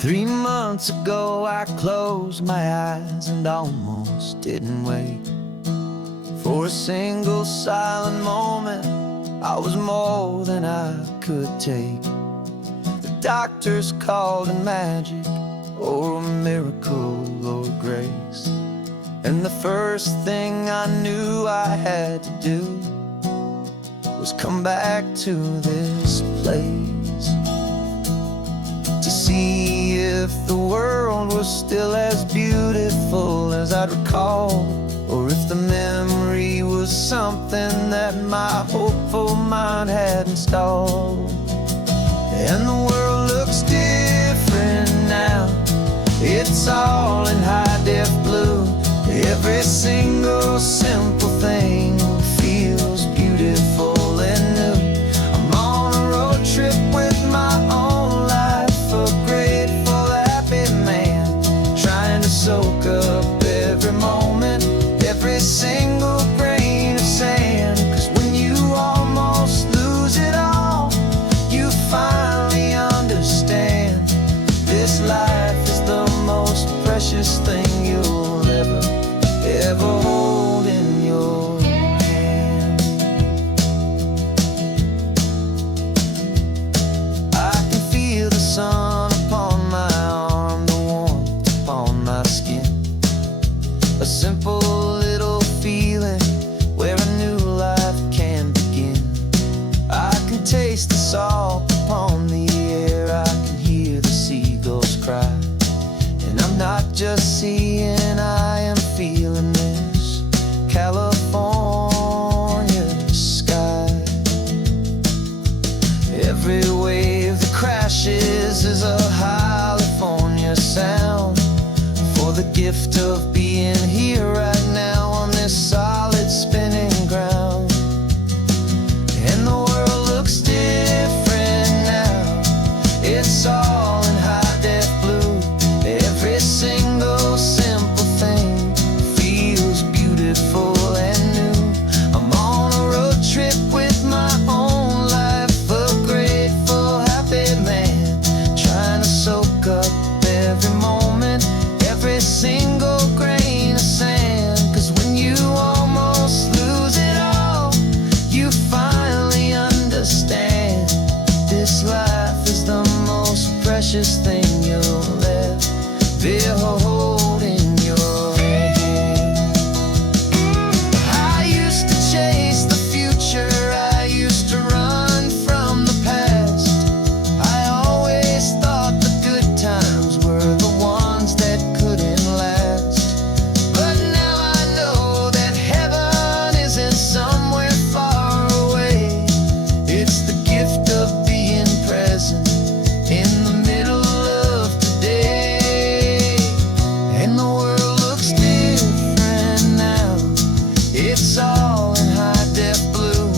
3 months ago I closed my eyes and almost didn't wait for a single silent moment. I was more than I could take. The doctors called it magic, or a miracle, or grace. And the first thing I knew I had to do was come back to this place, to see if the world was still as beautiful as I'd recall, or if the memory was something that my hopeful mind had installed. And the world looks different now. It's all in high-def blue. Every single simple thing feels beautiful and new. I'm on a road trip with my own life, a grateful, happy man, trying to soak up every moment, every single grain of sand. 'Cause when you almost lose it all, you finally understand this life is the most precious thing you'll ever hold in your hand. I can feel the sun upon my arm, the warmth upon my skin, a simple little feeling where a new life can begin. I can taste the salt upon the air, I can hear the seagulls cry, and I'm not just seeing, I am feeling this California sky. Every wave that crashes is a California sound, for the gift of being here right now on this solid spinning ground. And the world looks different now. It's all in high-def blue. Every single simple thing feels beautiful and new. I'm on a road trip with my own life, a grateful, happy man, trying to soak up every moment, every single grain of sand. 'Cause when you almost lose it all, you finally understand this life is the most precious thing you'll ever hold in your hand. I used to chase the future, I used to run from the past. I always thought the good times were the ones that couldn't last. But now I know that heaven isn't somewhere far away. It's the gift of being present in the middle of today. And the world looks different now. It's all in high-def blue.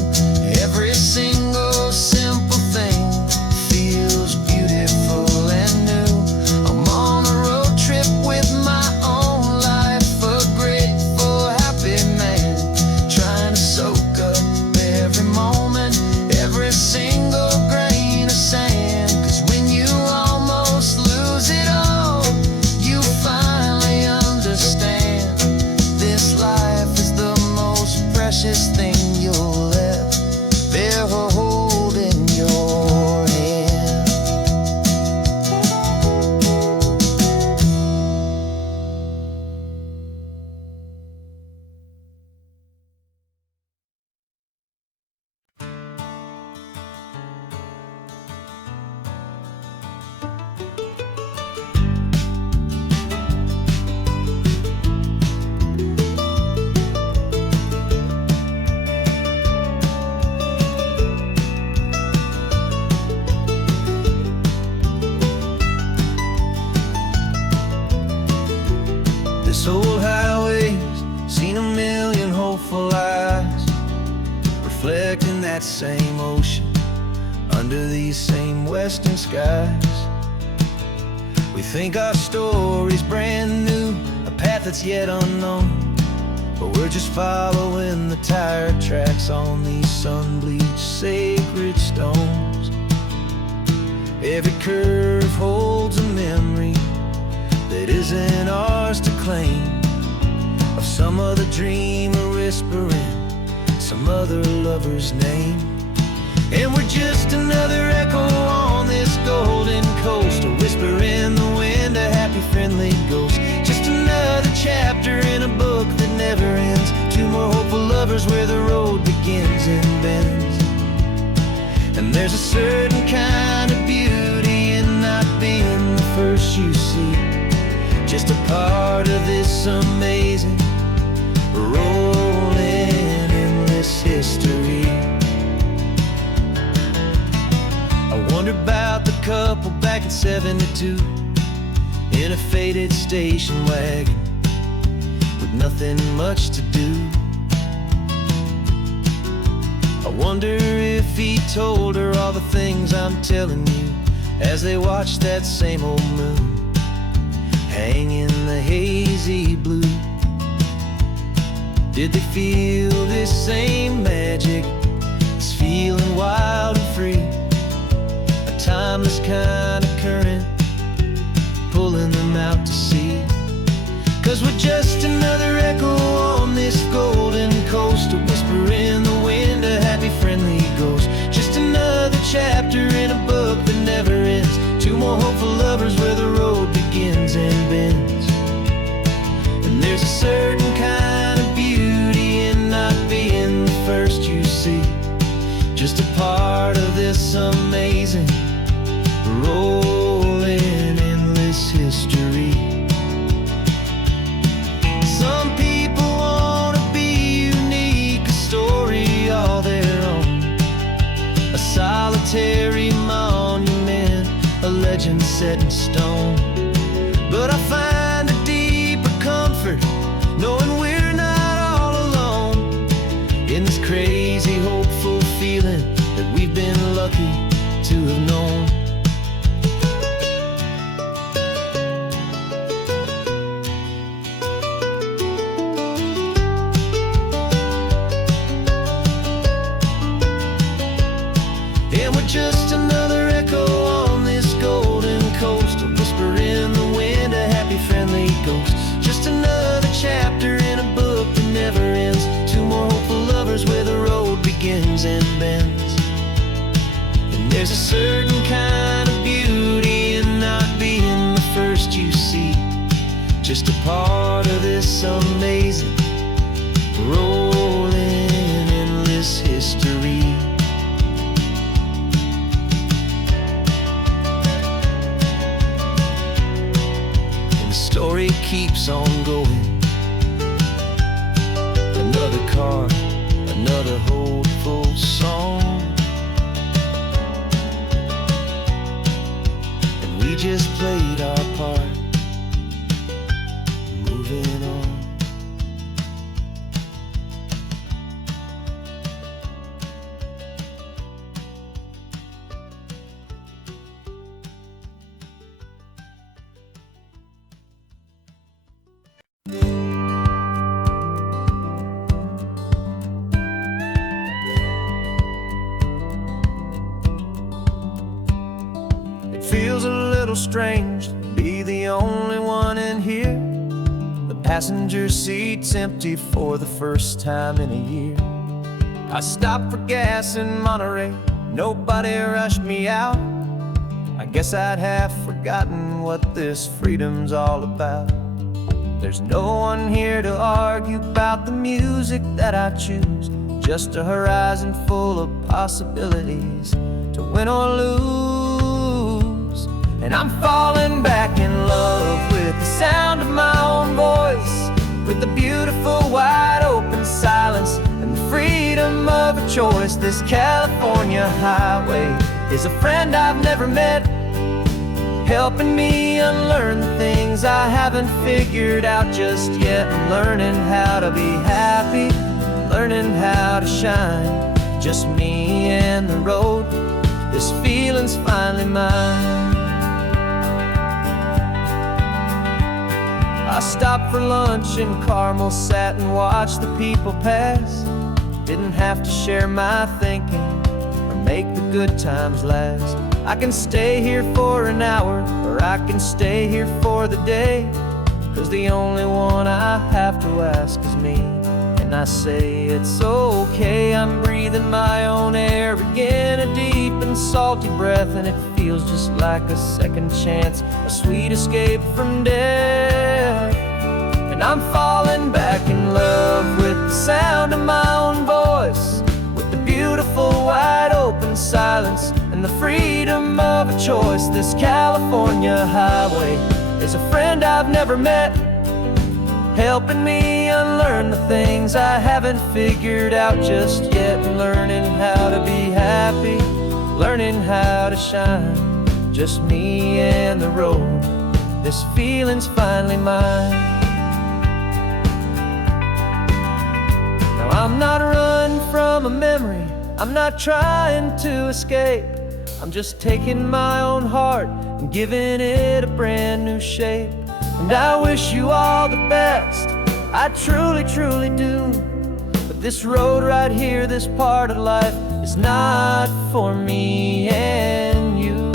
Every single simple thing feels beautiful and new. I'm on a road trip with my own life, a grateful, happy man, trying to soak up every moment, every single grain of sand. 'Cause when you almost lose it all, you finally understand this life is the most precious thing you'll ever hold in your hand. This old highway's seen a million hopeful eyes, reflecting that same ocean under these same western skies. We think our story's brand new, a path that's yet unknown, but we're just following the tire tracks on these sun-bleached sacred stones. Every curve holds a memory that isn't ours to claim, of some other dreamer whispering some other lover's name. And we're just another echo on this golden coast, a whisper in the wind, a happy friendly ghost. Just another chapter in a book that never ends, two more hopeful lovers where the road begins and bends. And there's a certain kind of beauty in not being the first you see, just a part of this amazing rolling endless history. I wonder about the couple back in '72 in a faded station wagon with nothing much to do. I wonder if he told her all the things I'm telling you as they watched that same old moon hang in the hazy blue. Did they feel this same magic, this feeling wild and free, a timeless kind of current pulling them out to sea? 'Cause we're just another echo on this golden coast, a whisper in the wind, a happy friendly ghost. Just another chapter in a book that never ends, two more hopeful lovers where the road begins and bends. And there's a certain kind of beauty in not being the first you see, just a part of this amazing rolling endless history. Some people want to be unique, a story all their own, a solitary monument, a legend set in stone. But I find a deeper comfort knowing we're not all alone in this crazy hopeful feeling that we've been lucky to have known. And we're just another echo on this golden coast, a whisper in the wind, a happy friendly ghost. Just another chapter in a book that never ends, two more hopeful lovers where the road begins and bends. And there's a certain kind of beauty in not being the first you see, just a part of this amazing rolling endless history. Story keeps on going, another car, another hopeful song, and we just played our part, moving on. Feels a little strange to be the only one in here. The passenger seat's empty for the first time in a year. I stopped for gas in Monterey, nobody rushed me out. I guess I'd have forgotten what this freedom's all about. There's no one here to argue about the music that I choose, just a horizon full of possibilities to win or lose. And I'm falling back in love with the sound of my own voice, with the beautiful wide open silence and the freedom of a choice. This California highway is a friend I've never met, helping me unlearn the things I haven't figured out just yet. I'm learning how to be happy, learning how to shine, just me and the road. This feeling's finally mine. I stopped for lunch in Carmel, sat and watched the people pass. Didn't have to share my thinking or and make the good times last. I can stay here for an hour, or I can stay here for the day, 'cause the only one I have to ask is me. And I say it's okay, I'm breathing my own air again, a deep and salty breath, and it feels just like a second chance, a sweet escape from death. And I'm falling back in love with the sound of my own voice, with the beautiful wide open silence and the freedom of a choice. This California highway is a friend I've never met, helping me unlearn the things I haven't figured out just yet, and learning how to be happy, learning how to shine, just me and the road. This feeling's finally mine. Now I'm not running from a memory, I'm not trying to escape, I'm just taking my own heart and giving it a brand new shape. And I wish you all the best, I truly, truly do. But this road right here, this part of life, is not for me and you.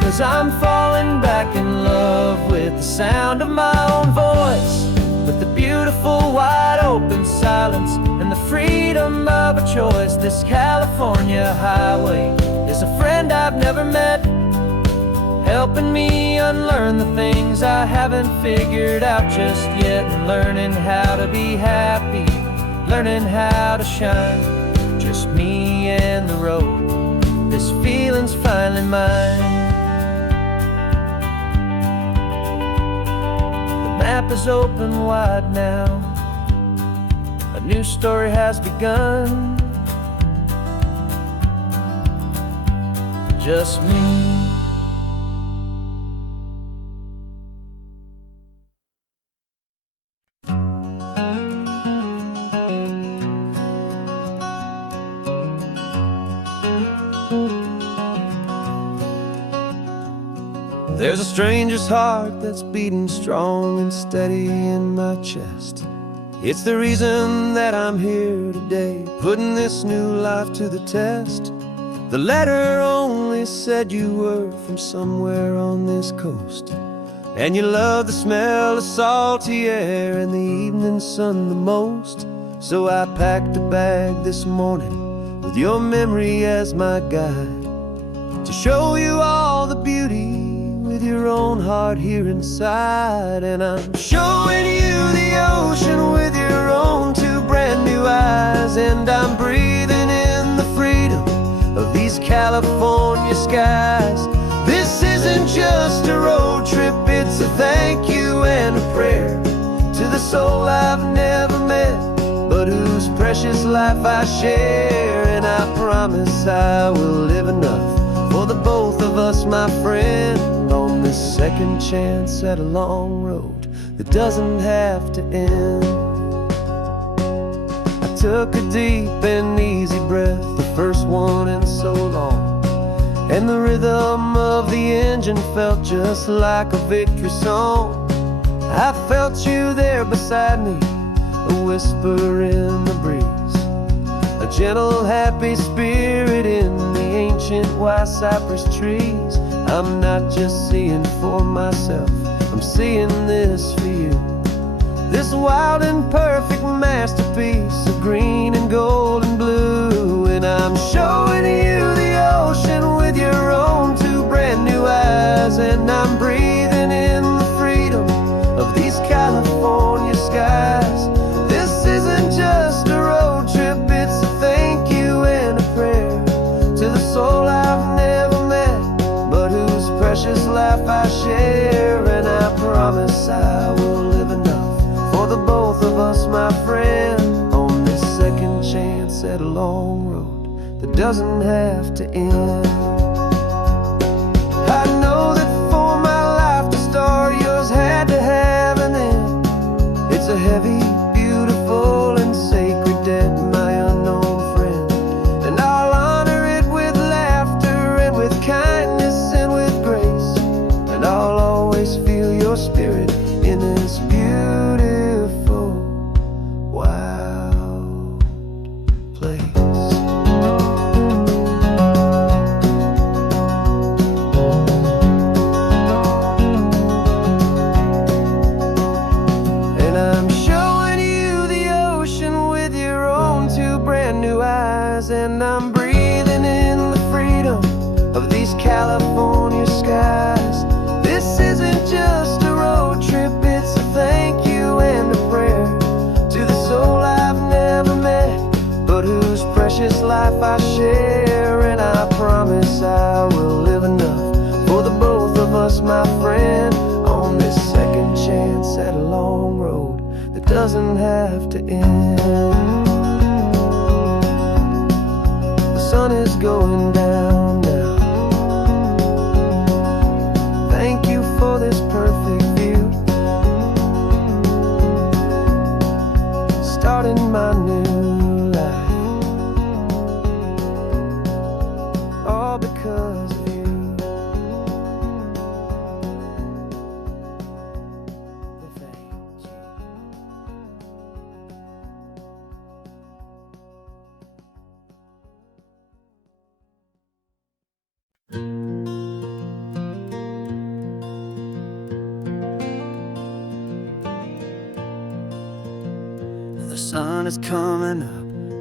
Cause I'm falling back in love with the sound of my own voice, with the beautiful wide open silence and the freedom of a choice. This California highway is a friend I've never met, helping me unlearn the things I haven't figured out just yet, and learning how to be happy, learning how to shine, just me and the road. This feeling's finally mine. The map is open wide now, a new story has begun, just me. There's a stranger's heart that's beating strong and steady in my chest. It's the reason that I'm here today, putting this new life to the test. The letter only said you were from somewhere on this coast, and you love the smell of salty air and the evening sun the most. So I packed a bag this morning with your memory as my guide, to show you all the beauty with your own heart here inside. And I'm showing you the ocean with your own two brand new eyes, and I'm breathing in the freedom of these California skies. This isn't just a road trip, it's a thank you and a prayer to the soul I've never met, but whose precious life I share. And I promise I will live enough for the both of us, my friend, on this second chance at a long road that doesn't have to end. I took a deep and easy breath, the first one in so long, and the rhythm of the engine felt just like a victory song. I felt you there beside me, a whisper in the breeze, a gentle happy spirit in the ancient white cypress trees. I'm not just seeing for myself, I'm seeing this for you, this wild and perfect masterpiece of green and gold and blue. And I'm showing you the ocean with your own two brand new eyes, and I'm breathing in the freedom of these California skies. This isn't just a road trip, it's a thank you and a prayer to the soul I've never met, but whose precious life I share. And I promise I will live enough for the both of us, my friend, on this second chance at a long road that doesn't have to end. I know that for my life to start, yours had to have an end. It's a heavy, beautiful, and sacred debt, my unknown friend, and I'll honor it with laughter and with kindness and with grace. I share, and I promise I will live enough for the both of us, my friend, on this second chance at a long road that doesn't have to end. The sun is going down now. Thank you for this perfect view, starting my new life, all because of you. Thank you. The sun is coming up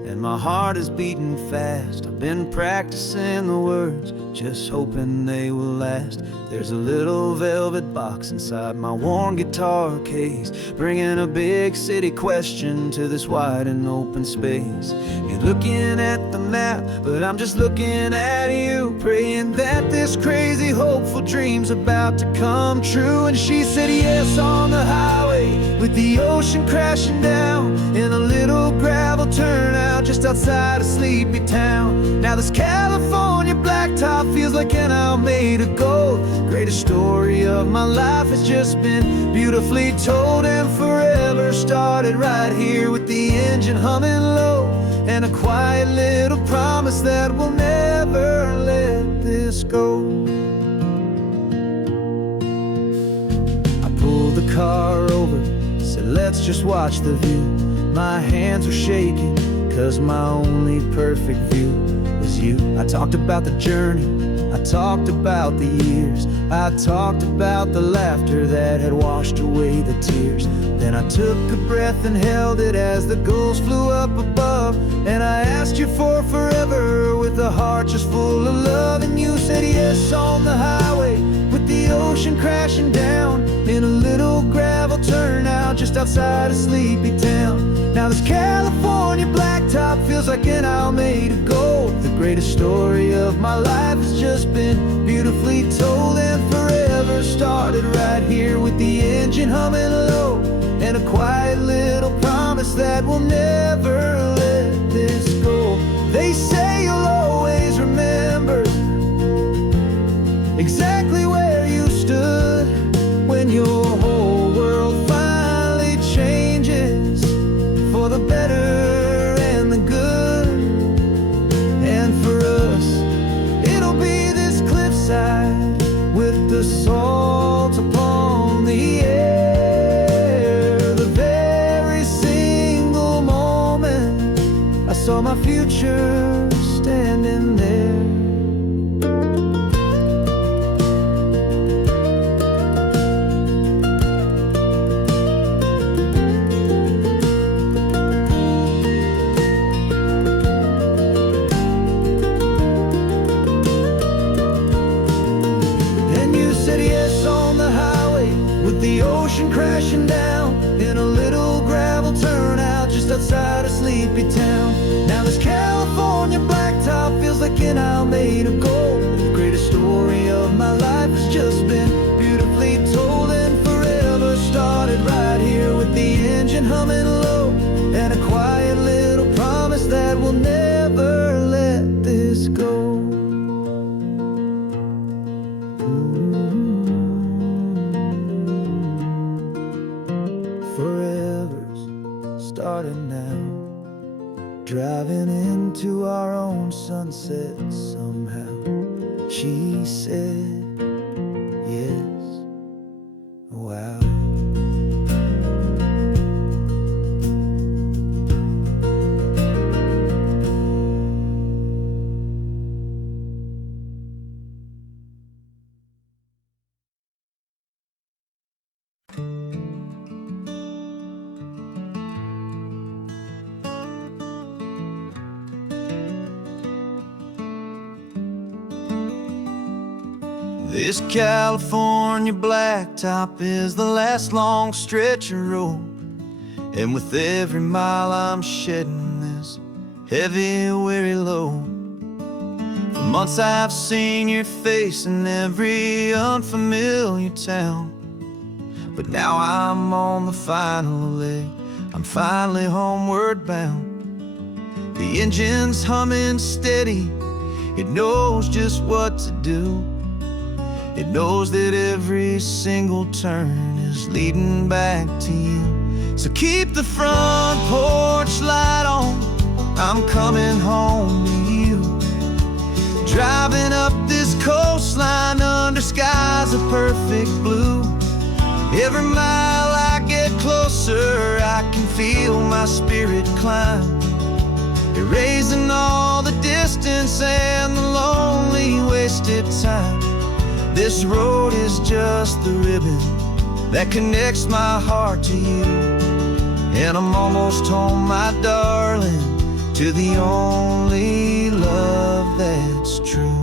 and my heart is beating fast. I've been practicing the words, just hoping they will last. There's a little velvet box inside my worn guitar case, bringing a big city question to this wide and open space. You're looking at the map, but I'm just looking at you, praying that this crazy hopeful dream's about to come true. And she said yes on the highway, with the ocean crashing down in a little gravel turnout just outside of Sleepy Town. Now this California blacktop feels like an isle made of gold. Greatest story of my life has just been beautifully told, and forever started right here with the engine humming low, and a quiet little promise that we'll never let this go. I pulled the car over, said let's just watch the view. My hands were shaking, cause my only perfect view was you. I talked about the journey, I talked about the years, I talked about the laughter that had washed away the tears. Then I took a breath and held it as the gulls flew up above, and I asked you for forever with a heart just full of love. And you said yes on the highway, with the ocean crashing down in a little gravel turnout just outside of Sleepy Town. Now this California blacktop feels like an isle made of gold. The greatest story of my life has just been beautifully told, and forever started right here with the engine humming low, and a quiet little promise that we'll never let this go. They say you'll always remember exactly where you stood when your whole world finally changes for the better and the good. And for us, it'll be this cliffside with the salt upon the air. The very single moment I saw my future standing there. The ocean crashing down in a little gravel turnout just outside of Sleepy Town. Now this California blacktop feels like an isle made of gold. The greatest story of my life has just been beautifully told, and forever started right here with the engine humming low, and a quiet little promise that we'll never let this go. Forever's started now, driving into our own sunset somehow. She said yes, wow. This California blacktop is the last long stretch of road, and with every mile I'm shedding this heavy, weary load. months I've seen your face in every unfamiliar town, but now I'm on the final leg. I'm finally homeward bound. The engine's humming steady. It knows just what to do. It knows that every single turn is leading back to you. So keep the front porch light on. I'm coming home to you. Driving up this coastline under skies of perfect blue. Every mile I get closer, I can feel my spirit climb, erasing all the distance and the lonely wasted time. This road is just the ribbon that connects my heart to you. And I'm almost home, my darling, to the only love that's true.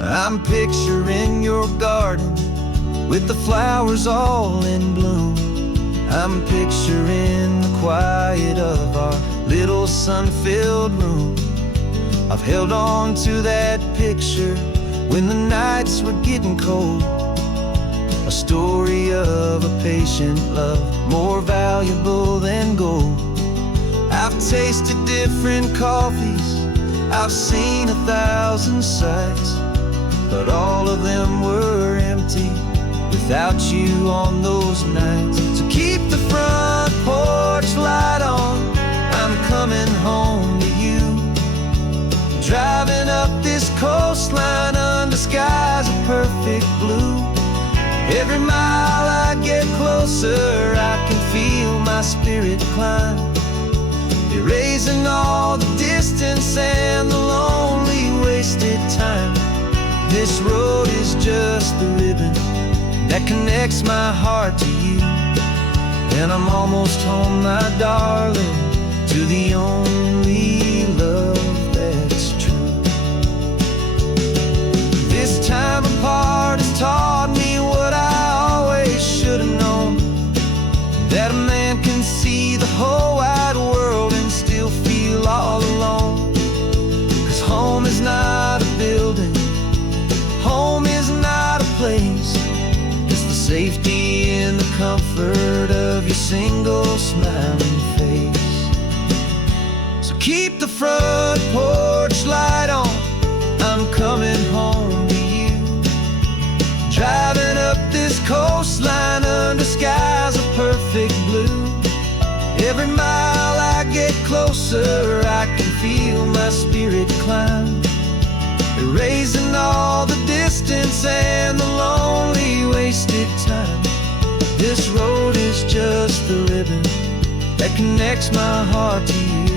I'm picturing your garden with the flowers all in bloom. I'm picturing the quiet of our little sun-filled room. I've held on to that picture when the nights were getting cold. A story of a patient love, more valuable than gold. I've tasted different coffees, I've seen 1,000 sights, but all of them were empty without you on those nights. So keep the front porch light on. I'm coming home to you. Driving up this coastline under skies of perfect blue. Every mile I get closer, I can feel my spirit climb, erasing all the distance and the lonely wasted time. This road is just the ribbon that connects my heart to you. And I'm almost home, my darling, to the only love that's true. This time apart has taught me what I always should have known, that a man can see the whole wide world and still feel all alone. 'Cause home is not a building, home is not a place. It's the safety and the comfort of your single smiling face. So keep the front porch light on. I'm coming home to you. Driving up this coastline under skies of perfect blue. Every mile I get closer, I can feel my spirit climb, erasing all the distance and the lonely wasted time. This road is just the ribbon that connects my heart to you.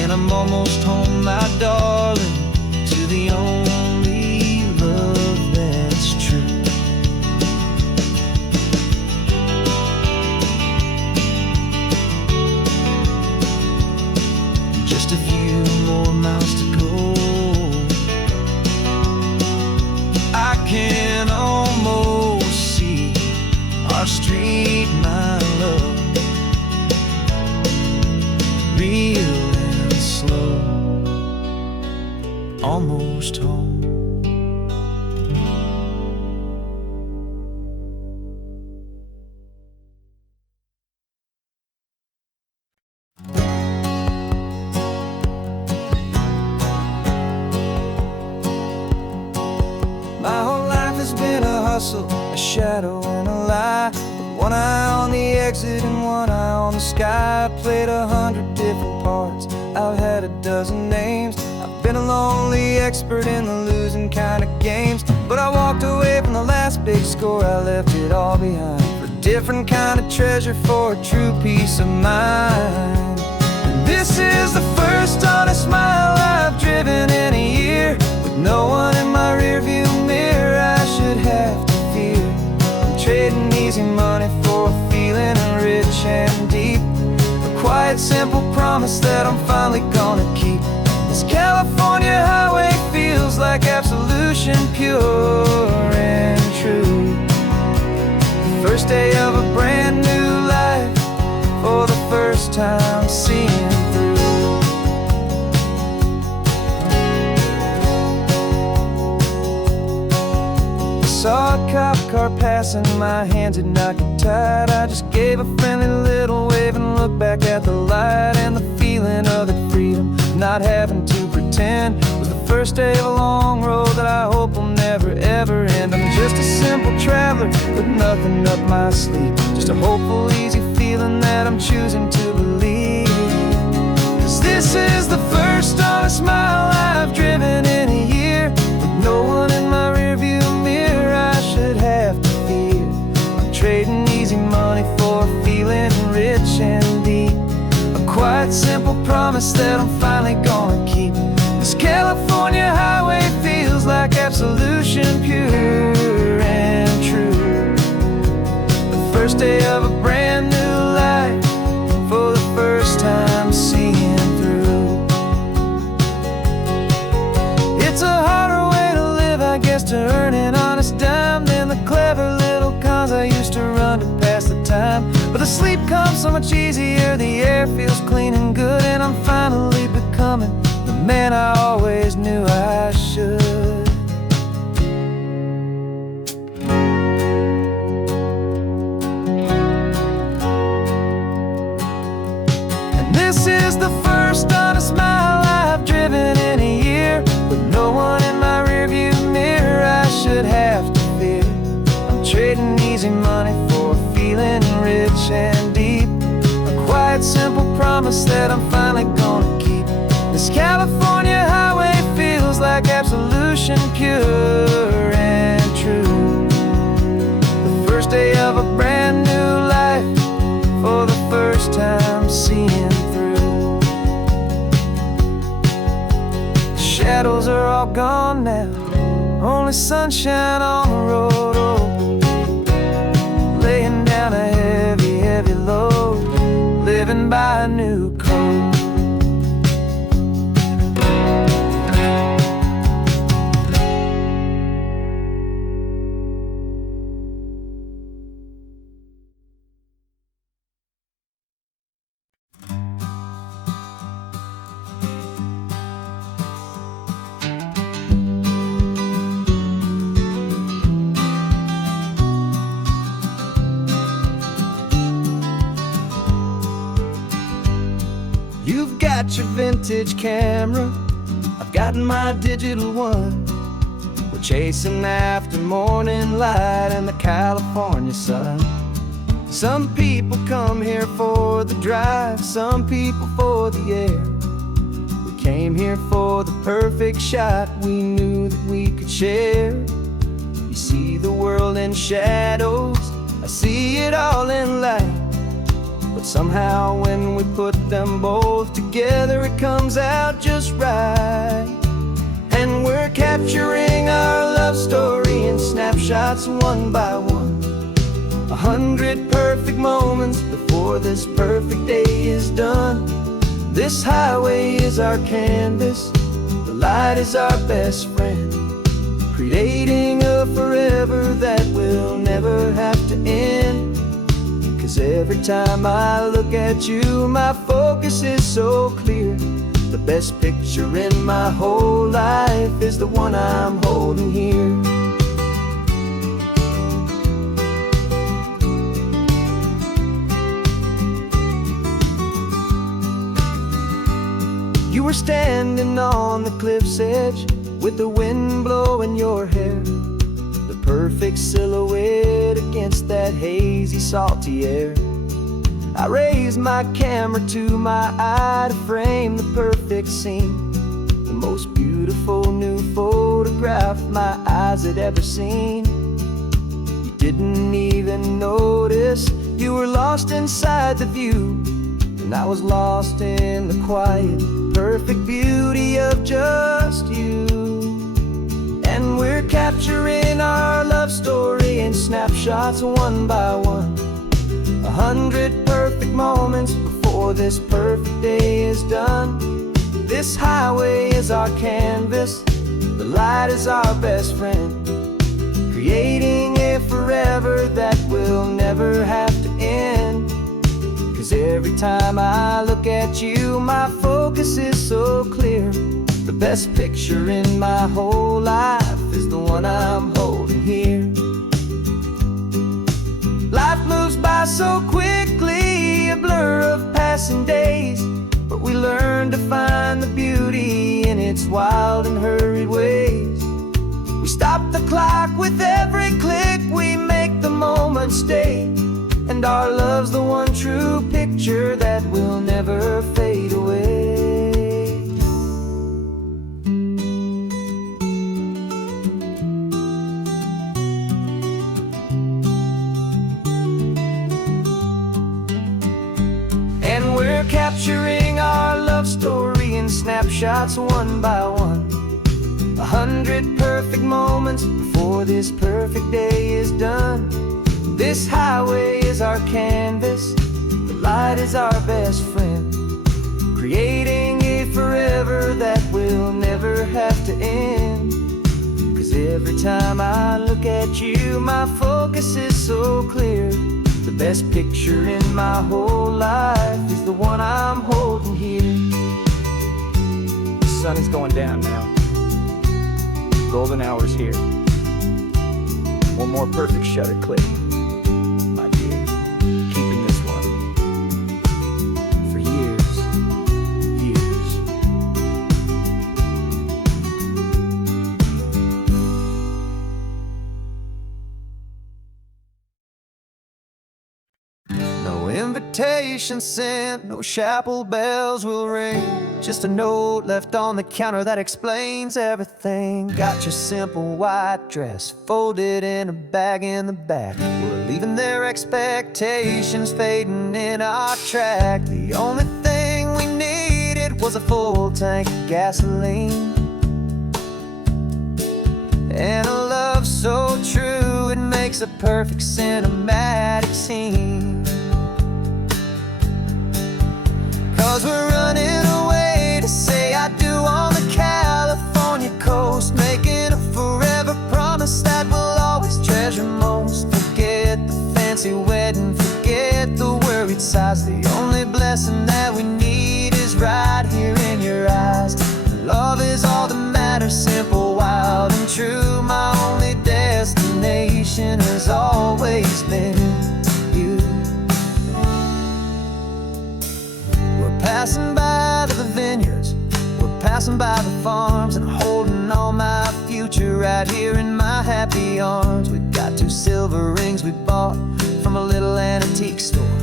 And I'm almost home, my darling, to the only love that's true. Just a few more miles to go. I can almost see our street, my love, real and slow, almost home. My whole life has been a hustle, a shadow and a lie, with one eye on the exit and one eye on the sky. I played 100 different parts, I've had a dozen names. I've been a lonely expert in the losing kind of games, but I walked away from the last big score. I left it all behind for a different kind of treasure, for a true peace of mind. And this is the first honest mile I've driven in a year, with no one in my rearview mirror I should have to fear. I'm trading easy money for a feeling rich and deep, a quiet, simple promise that I'm finally gonna keep. This California highway feels like absolution, pure and true. The first day of a brand new life, for the first time seeing through. saw a cop car passing, my hands had not get tied. I just gave a friendly little wave and looked back at the light. And the feeling of that freedom, not having to pretend, was the first day of a long road that I hope will never ever end. I'm just a simple traveler with nothing up my sleeve, just a hopeful, easy feeling that I'm choosing to believe. 'Cause this is the first honest mile I've driven in a year, with no one in my rearview mirror I should have to fear. I'm trading easy money for a feeling rich and deep, a quiet, simple promise that I'm finally gonna keep. This California highway feels like absolution, pure and true. The first day of a brand new life, for the first time seeing through. It's a harder way to live, I guess, to earn an honest dime than the clever little cons I used to run to pass the time. But the sleep comes so much easier, the air feels clean and good, and I'm finally becoming the man I always knew I should. And this is the first honest mile I've driven in a year, with no one in my rearview mirror I should have to fear. I'm trading easy money for a feeling rich and deep, a quiet, simple promise that I'm finally gonna keep. This California highway feels like absolution, pure and true. The first day of a brand new life, for the first time seeing through. The shadows are all gone now, only sunshine on the road. Oh, laying down a heavy, heavy load, living by a new code. You've got your vintage camera, I've got my digital one. We're chasing after morning light and the California sun. Some people come here for the drive, some people for the air. We came here for the perfect shot we knew that we could share. You see the world in shadows, I see it all in light. But somehow when we put them both together, it comes out just right. And we're capturing our love story in snapshots one by one, 100 perfect moments before this perfect day is done. This highway is our canvas, the light is our best friend, creating a forever that will never have to end. 'Cause every time I look at you, my focus is so clear. The best picture in my whole life is the one I'm holding here. You were standing on the cliff's edge with the wind blowing your hair, the perfect silhouette against that hazy, salty air. I raised my camera to my eye to frame the perfect scene, the most beautiful new photograph my eyes had ever seen. You didn't even notice, you were lost inside the view, and I was lost in the quiet, perfect beauty of just you. And we're capturing our love story in snapshots one by one, 100 perfect moments before this perfect day is done. This highway is our canvas, the light is our best friend, creating a forever that will never have to end. 'Cause every time I look at you, my focus is so clear. The best picture in my whole life is the one I'm holding here. the clock. With every click we make the moment stay, and our love's the one true picture that will never fade away. And we're capturing our love story in snapshots one by one. 100 perfect moments before this perfect day is done. This highway is our canvas, the light is our best friend, creating a forever that will never have to end. 'Cause every time I look at you, my focus is so clear. The best picture in my whole life is the one I'm holding here. The sun is going down now. Golden hour's here. One more perfect shutter click, my dear. Keeping this one for years, years. No invitation sent, no chapel bells will ring. Just a note left on the counter that explains everything. Got your simple white dress folded in a bag in the back. We're leaving their expectations fading in our track. The only thing we needed was a full tank of gasoline, and a love so true it makes a perfect cinematic scene. 'Cause we're running away to say I do on the California coast, making a forever promise that we'll always treasure most. Forget the fancy wedding, forget the worried sighs. The only blessing that we need is right here in your eyes. Love is all that matters, simple, wild, and true. My only destination has always been you. We're passing by the vineyards, we're passing by the farms, and holding all my future right here in my happy arms. We've got 2 silver rings we bought from a little antique store,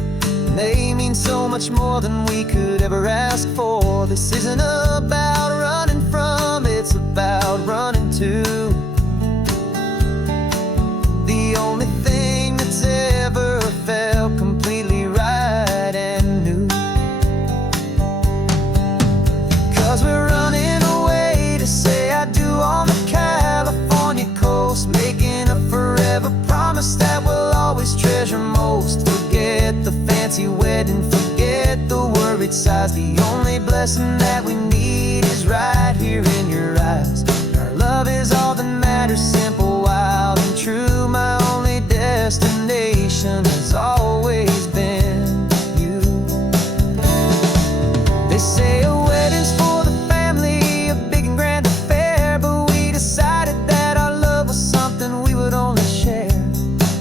and they mean so much more than we could ever ask for. This isn't about running from, it's about running to. The only thing that's ever felt completely right and new. 'Cause we're running away to say I do on the California coast, making a forever promise that we'll always treasure most. Forget the fancy wedding, forget the worried sighs. The only blessing that we need is right here in your eyes. Our love is all that matters, simple, wild, and true. My only destination has always been you. They say a wedding's for the family, a big and grand affair, but we decided that our love was something we would only share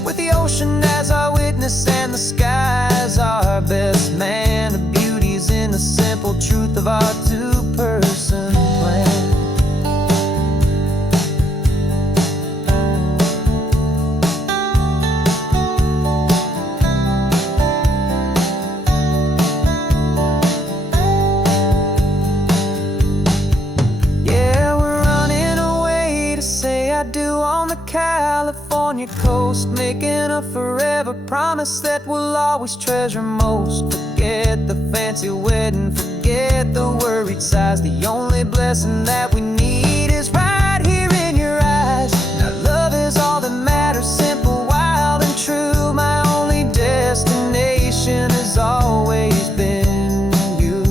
with the ocean as our witness and the sky as our best man. The beauty's in the simple truth of our 2-person plan. Yeah, we're running away to say I do on the California coast, making a forever promise that we'll always treasure most. Forget the fancy wedding, forget the worried sighs. The only blessing that we need is right here in your eyes. Now love is all that matters, simple, wild, and true. My only destination has always been you.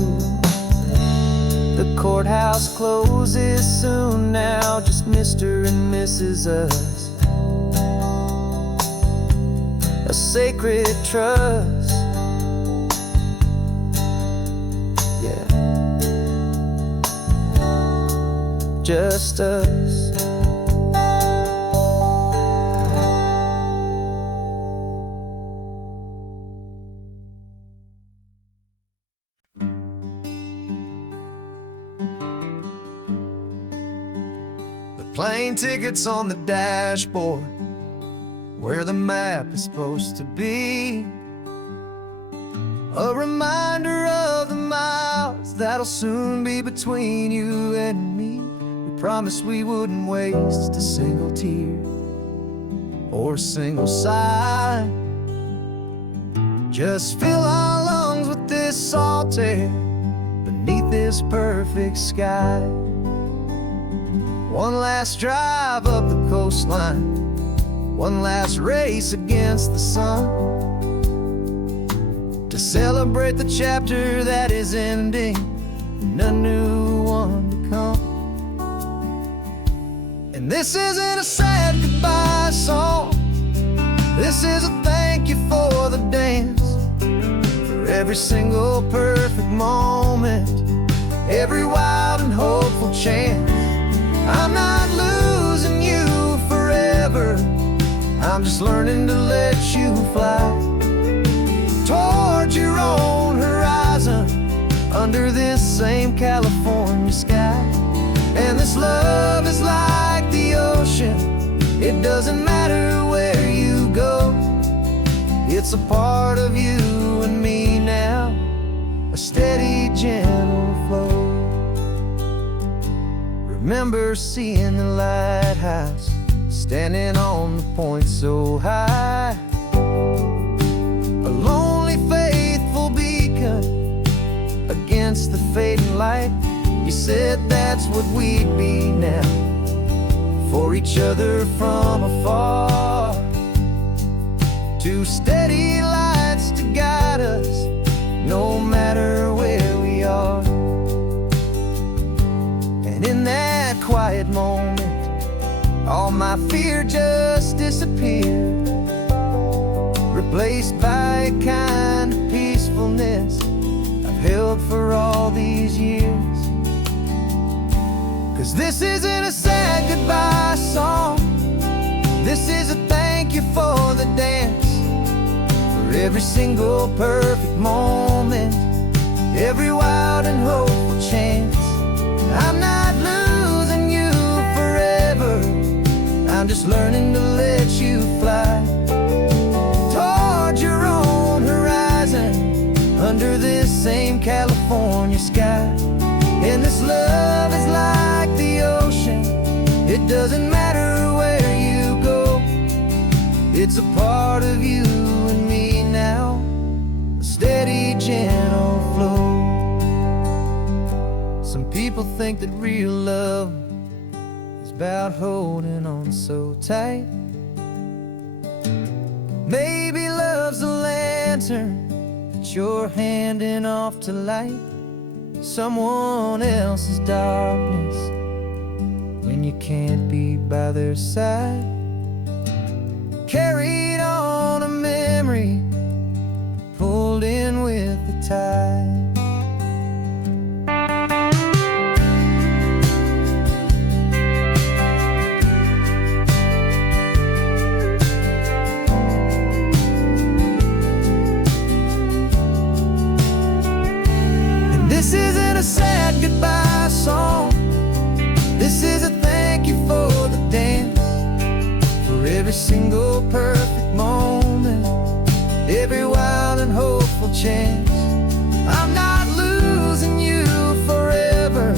The courthouse closes soon now, just Mr. and Mrs. Us. A sacred trust, yeah, just us. plane tickets on the dashboard, where the map is supposed to be. A reminder of the miles that'll soon be between you and me. We promised we wouldn't waste a single tear or a single sigh. Just fill our lungs with this salt air beneath this perfect sky. One last drive up the coastline, one last race against the sun, to celebrate the chapter that is ending and a new one to come. And this isn't a sad goodbye song, this is a thank you for the dance, for every single perfect moment, every wild and hopeful chance. I'm not losing you forever, I'm just learning to let you fly towards your own horizon, under this same California sky. And this love is like the ocean, it doesn't matter where you go, it's a part of you and me now, a steady, gentle flow. Remember seeing the lighthouse, standing on the point so high, a lonely, faithful beacon against the fading light. You said that's what we'd be now, for each other from afar. Two steady lights to guide us, no matter where we are. And in that quiet moment, all my fear just disappeared, replaced by a kind of peacefulness I've held for all these years. 'Cause this isn't a sad goodbye song, this is a thank you for the dance, for every single perfect moment, every wild and hopeful chance. I'm not losing you forever, I'm just learning to let you fly towards your own horizon, under this same California sky. And this love is like the ocean, it doesn't matter where you go, it's a part of you and me now, a steady, gentle flow. Some people think that real love is about holding on so tight. Maybe love's a lantern that you're handing off to light someone else's darkness when you can't be by their side. Carried on a memory, pulled in with the tide. This isn't a sad goodbye song, this is a thank you for the dance, for every single perfect moment, every wild and hopeful chance. I'm not losing you forever,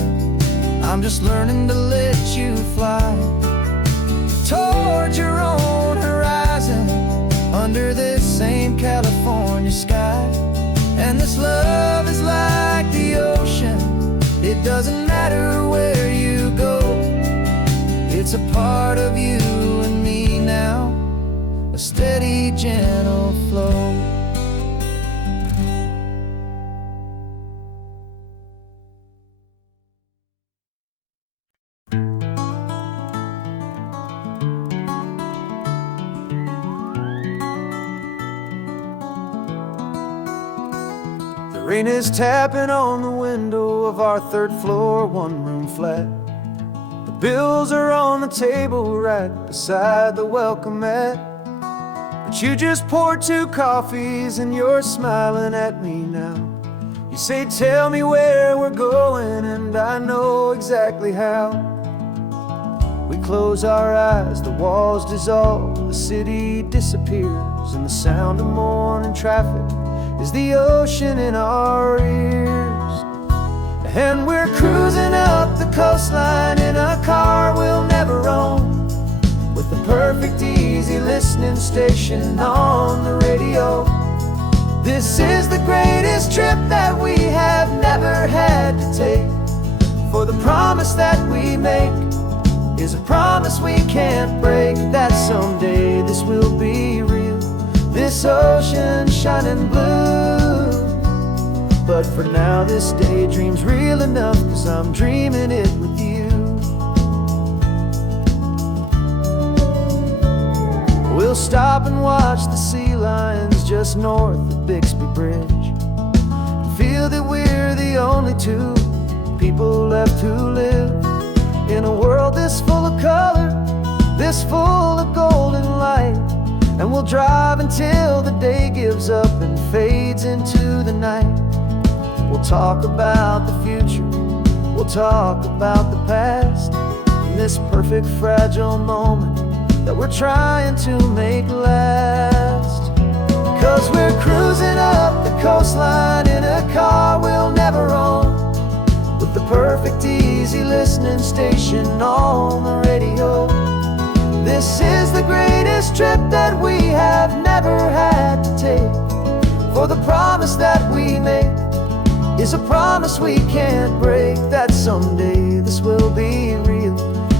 I'm just learning to let you fly towards your own horizon, under this same California sky. And this love is like the ocean, it doesn't matter where you go, it's a part of you and me now, a steady, gentle flow. Rain is tapping on the window of our third floor, one-room flat. The bills are on the table right beside the welcome mat. But you just poured 2 coffees and you're smiling at me now. You say, tell me where we're going, and I know exactly how. We close our eyes, the walls dissolve, the city disappears, and the sound of morning traffic is the ocean in our ears. And we're cruising up the coastline in a car we'll never own, with the perfect easy listening station on the radio. This is the greatest trip that we have never had to take, for the promise that we make is a promise we can't break, that someday this will be real, this ocean shining blue. But for now this daydream's real enough, 'cause I'm dreaming it with you. We'll stop and watch the sea lions just north of Bixby Bridge, and feel that we're the only two people left who live in a world this full of color, this full of golden light. And we'll drive until the day gives up and fades into the night. We'll talk about the future, we'll talk about the past, in this perfect fragile moment that we're trying to make last. 'Cause we're cruising up the coastline in a car we'll never own, with the perfect easy listening station on the radio. This is the greatest trip that we have never had to take, for the promise that we make is a promise we can't break, that someday this will be real,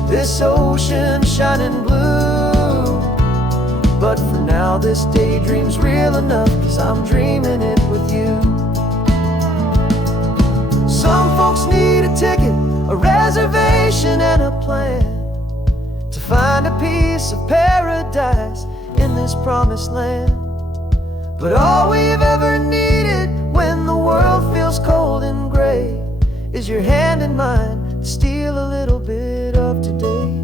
this ocean shining blue. But for now this daydream's real enough, 'cause I'm dreaming it with you. Some folks need a ticket, a reservation and a plan, to find a piece of paradise in this promised land. But all we've ever needed when the world feels cold and gray is your hand in mine to steal a little bit of today.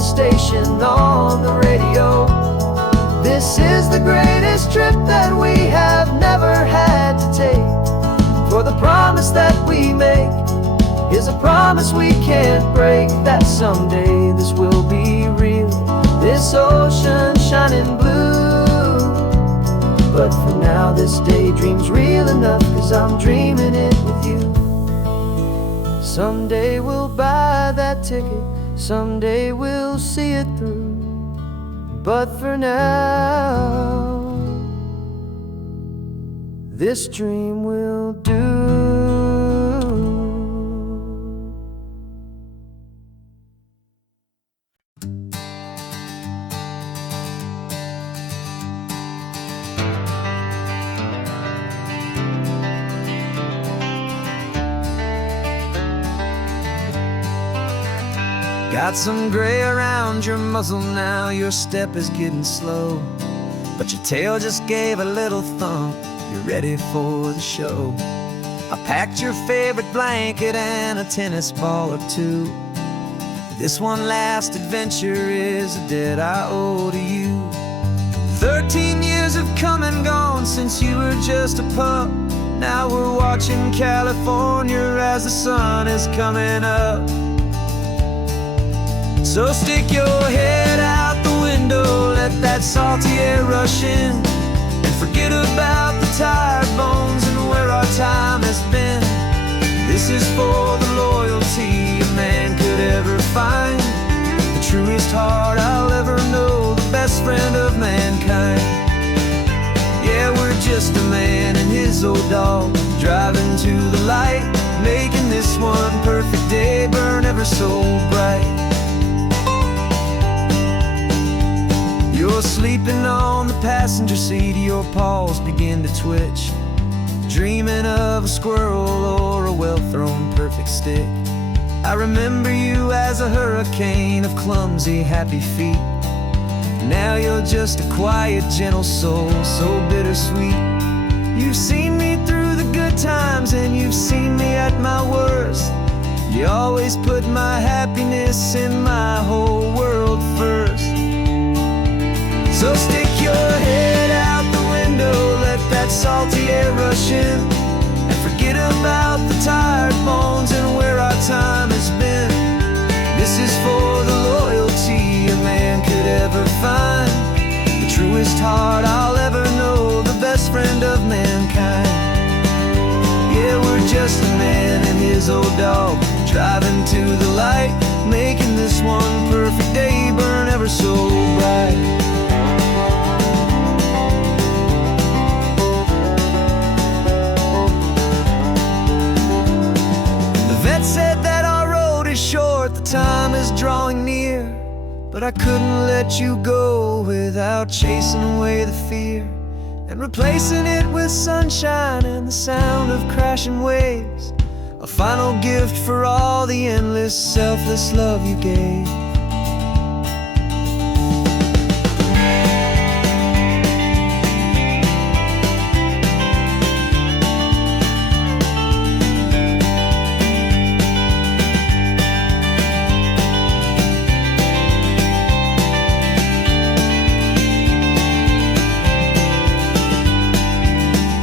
Station on the radio. This is the greatest trip that we have never had to take, for the promise that we make is a promise we can't break, that someday this will be real, this ocean shining blue. But for now this daydream's real enough, 'cause I'm dreaming it with you. Someday we'll buy that ticket, someday we'll see it through, but for now this dream will do. Got some gray around your muzzle now, your step is getting slow, but your tail just gave a little thump, you're ready for the show. I packed your favorite blanket and a tennis ball or two. This one last adventure is a debt I owe to you. 13 years have come and gone since you were just a pup. Now we're watching California as the sun is coming up. So stick your head out the window, let that salty air rush in, and forget about the tired bones and where our time has been. This is for the loyalty a man could ever find, the truest heart I'll ever know, the best friend of mankind. Yeah, we're just a man and his old dog, driving to the light, making this one perfect day burn ever so bright. You're sleeping on the passenger seat, your paws begin to twitch, dreaming of a squirrel or a well-thrown perfect stick. I remember you as a hurricane of clumsy, happy feet. Now you're just a quiet, gentle soul, so bittersweet. You've seen me through the good times and you've seen me at my worst. You always put my happiness in my whole world first. So stick your head out the window, let that salty air rush in, and forget about the tired bones and where our time has been. This is for the loyalty a man could ever find, the truest heart I'll ever know, the best friend of mankind. Yeah, we're just a man and his old dog, driving to the light, making this one perfect day burn ever so bright. Said that our road is short, the time is drawing near, but I couldn't let you go without chasing away the fear and replacing it with sunshine and the sound of crashing waves, a final gift for all the endless, selfless love you gave.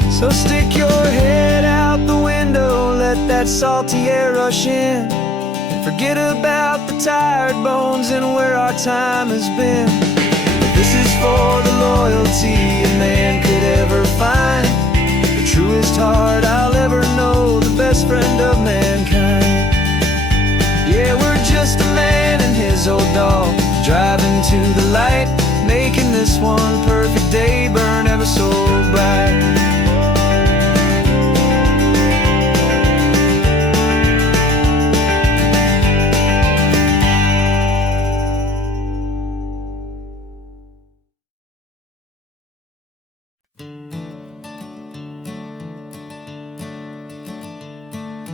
So stick your head out the window, let that salty air rush in, and forget about the tired bones and where our time has been. This is for the loyalty a man could ever find, the truest heart I'll ever know, the best friend of mankind. Yeah, we're just a man and his old dog, driving to the light, making this one perfect day burn ever so bright.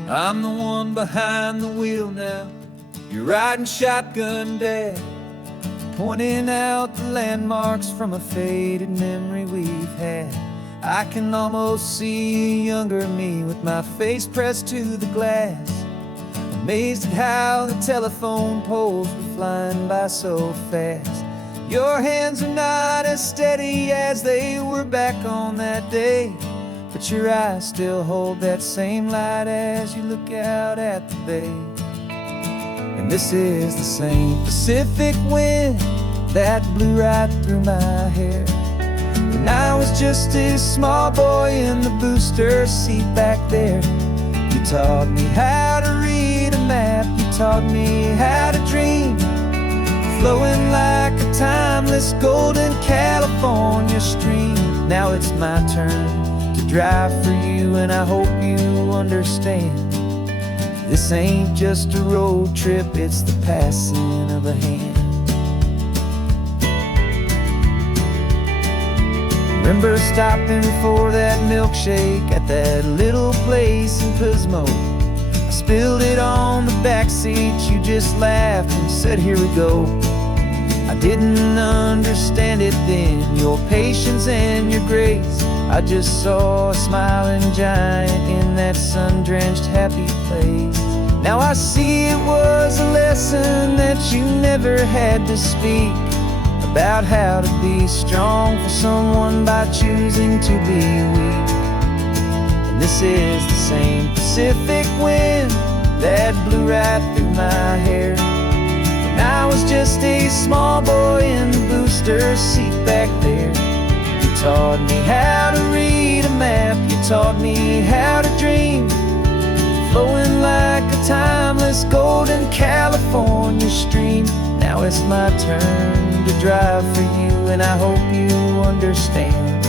I'm the one behind the wheel now, you're riding shotgun, Dad, pointing out the landmarks from a faded memory we've had. I can almost see a younger me with my face pressed to the glass, amazed at how the telephone poles were flying by so fast. Your hands are not as steady as they were back on that day, but your eyes still hold that same light as you look out at the bay. And this is the same Pacific wind that blew right through my hair when I was just a small boy in the booster seat back there. You taught me how to read a map, you taught me how to dream, flowing like a timeless golden California stream. Now it's my turn to drive for you, and I hope you understand, this ain't just a road trip, it's the passing of a hand. Remember stopping for that milkshake at that little place in Pismo? I spilled it on the backseat, you just laughed and said, here we go. I didn't understand it then, your patience and your grace. I just saw a smiling giant in that sun-drenched happy place. Now I see it was a lesson that you never had to speak, about how to be strong for someone by choosing to be weak. And this is the same Pacific wind that blew right through my hair when I was just a small boy in the booster seat back there. You taught me how to read a map, you taught me how to dream, flowing like a timeless golden California stream. Now it's my turn to drive for you, and I hope you understand,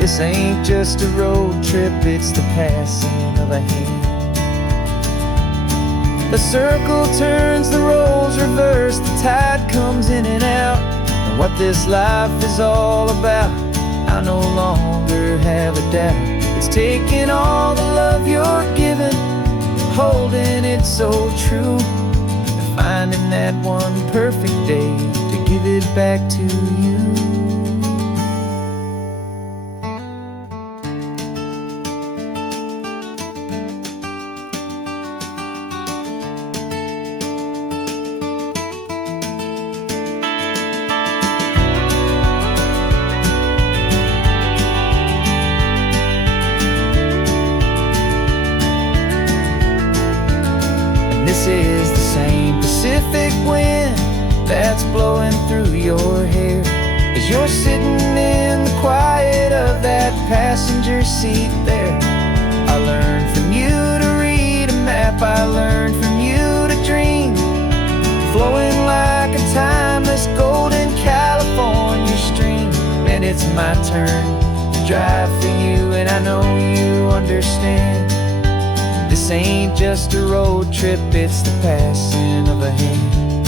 this ain't just a road trip, it's the passing of a hand. The circle turns, the roles reverse, the tide comes in and out, and what this life is all about, I no longer have a doubt. It's taking all the love you're giving holding it so true, and finding that one perfect day to give it back to you. This is the same Pacific wind that's blowing through your hair as you're sitting in the quiet of that passenger seat there. I learned from you to read a map, I learned from you to dream, flowing like a timeless golden California stream. And it's my turn to drive for you, and I know you understand. This ain't just a road trip, it's the passing of a hand.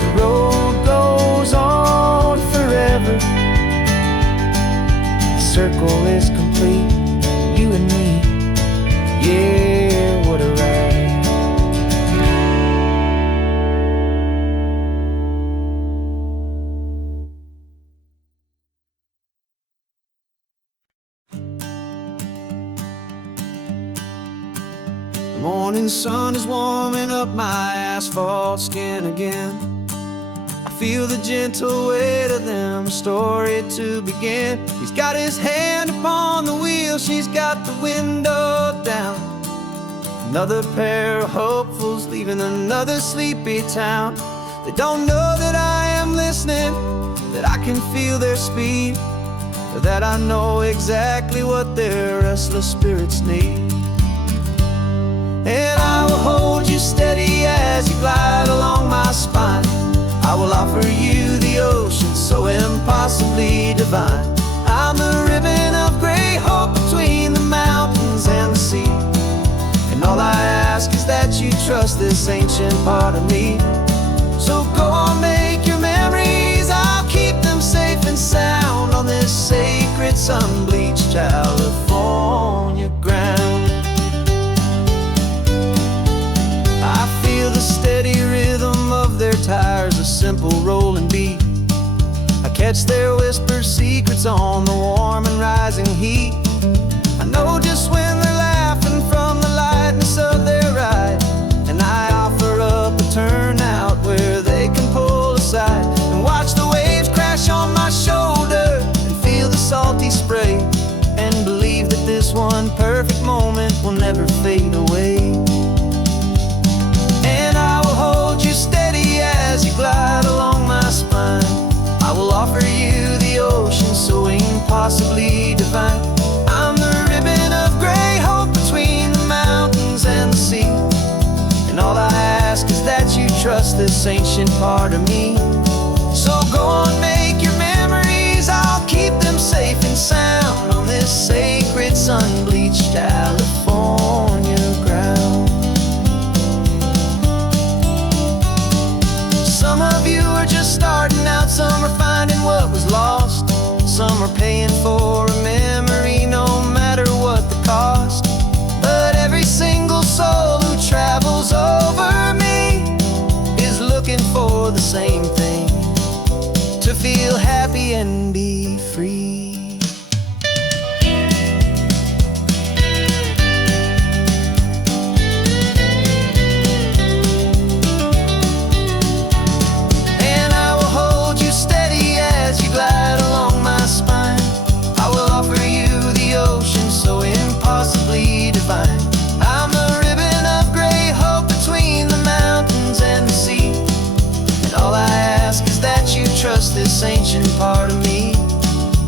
The road goes on forever. The circle is complete, you and me. Yeah, what a ride. The morning sun is warming up my asphalt skin again. I feel the gentle weight of them, story to begin. He's got his hand upon the wheel, she's got the window down. Another pair of hopefuls leaving another sleepy town. They don't know that I am listening, that I can feel their speed, or that I know exactly what their restless spirits need. And I will hold you steady as you glide along my spine. I will offer you the ocean so impossibly divine. I'm the ribbon of gray hope between the mountains and the sea. And all I ask is that you trust this ancient part of me. So go on, make your memories, I'll keep them safe and sound on this sacred sun-bleached California ground. The steady rhythm of their tires, a simple rolling beat. I catch their whispered secrets on the warm and rising heat. I know just when they're laughing from the lightness of their ride, and I offer up a turnout where they can pull aside and watch the waves crash on my shoulder and feel the salty spray, and believe that this one perfect moment will never fade away. Steady as you glide along my spine. I will offer you the ocean so impossibly divine. I'm the ribbon of gray hope between the mountains and the sea. And all I ask is that you trust this ancient part of me. So go on, make your memories, I'll keep them safe and sound on this sacred sun-bleached California ground. Some of you are just starting out, some are finding what was lost, some are paying for a memory no matter what the cost. But every single soul who travels over me is looking for the same thing, to feel happy and be free. I'm a ribbon of gray hope between the mountains and the sea. And all I ask is that you trust this ancient part of me.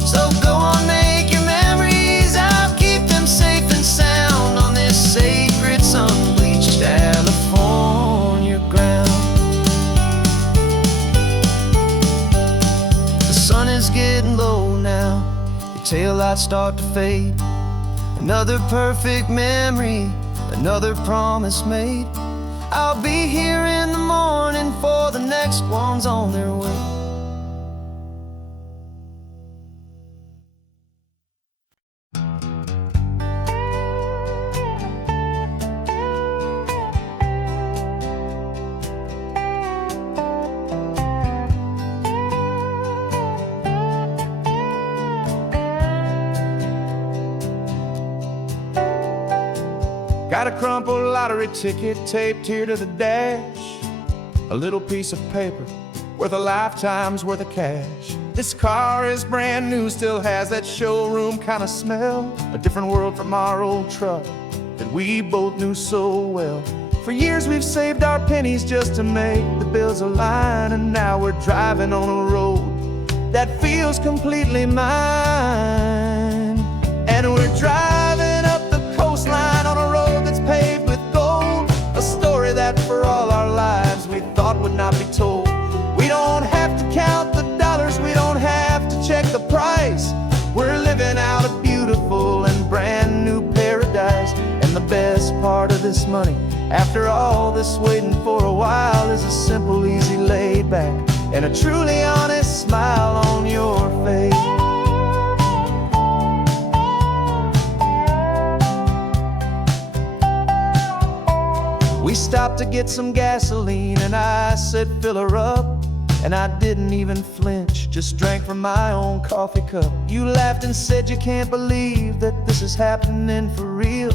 So go on, make your memories, I'll keep them safe and sound on this sacred sun-bleached California ground. The sun is getting low now, your taillights start to fade. Another perfect memory, another promise made. I'll be here in the morning for the next ones on their way. Got a crumpled lottery ticket taped here to the dash, a little piece of paper worth a lifetime's worth of cash. This car is brand new, still has that showroom kind of smell, a different world from our old truck that we both knew so well. For years we've saved our pennies just to make the bills align, and now we're driving on a road that feels completely mine. And we're driving up the coastline on a road that's paved with gold, a story that for all our lives we thought would not be told. We don't have to count the dollars, we don't have to check the price. We're living out a beautiful and brand new paradise. And the best part of this money, after all this waiting for a while, is a simple, easy, laid back, and a truly honest smile on your face. We stopped to get some gasoline, and I said, fill her up. And I didn't even flinch, just drank from my own coffee cup. You laughed and said you can't believe that this is happening for real.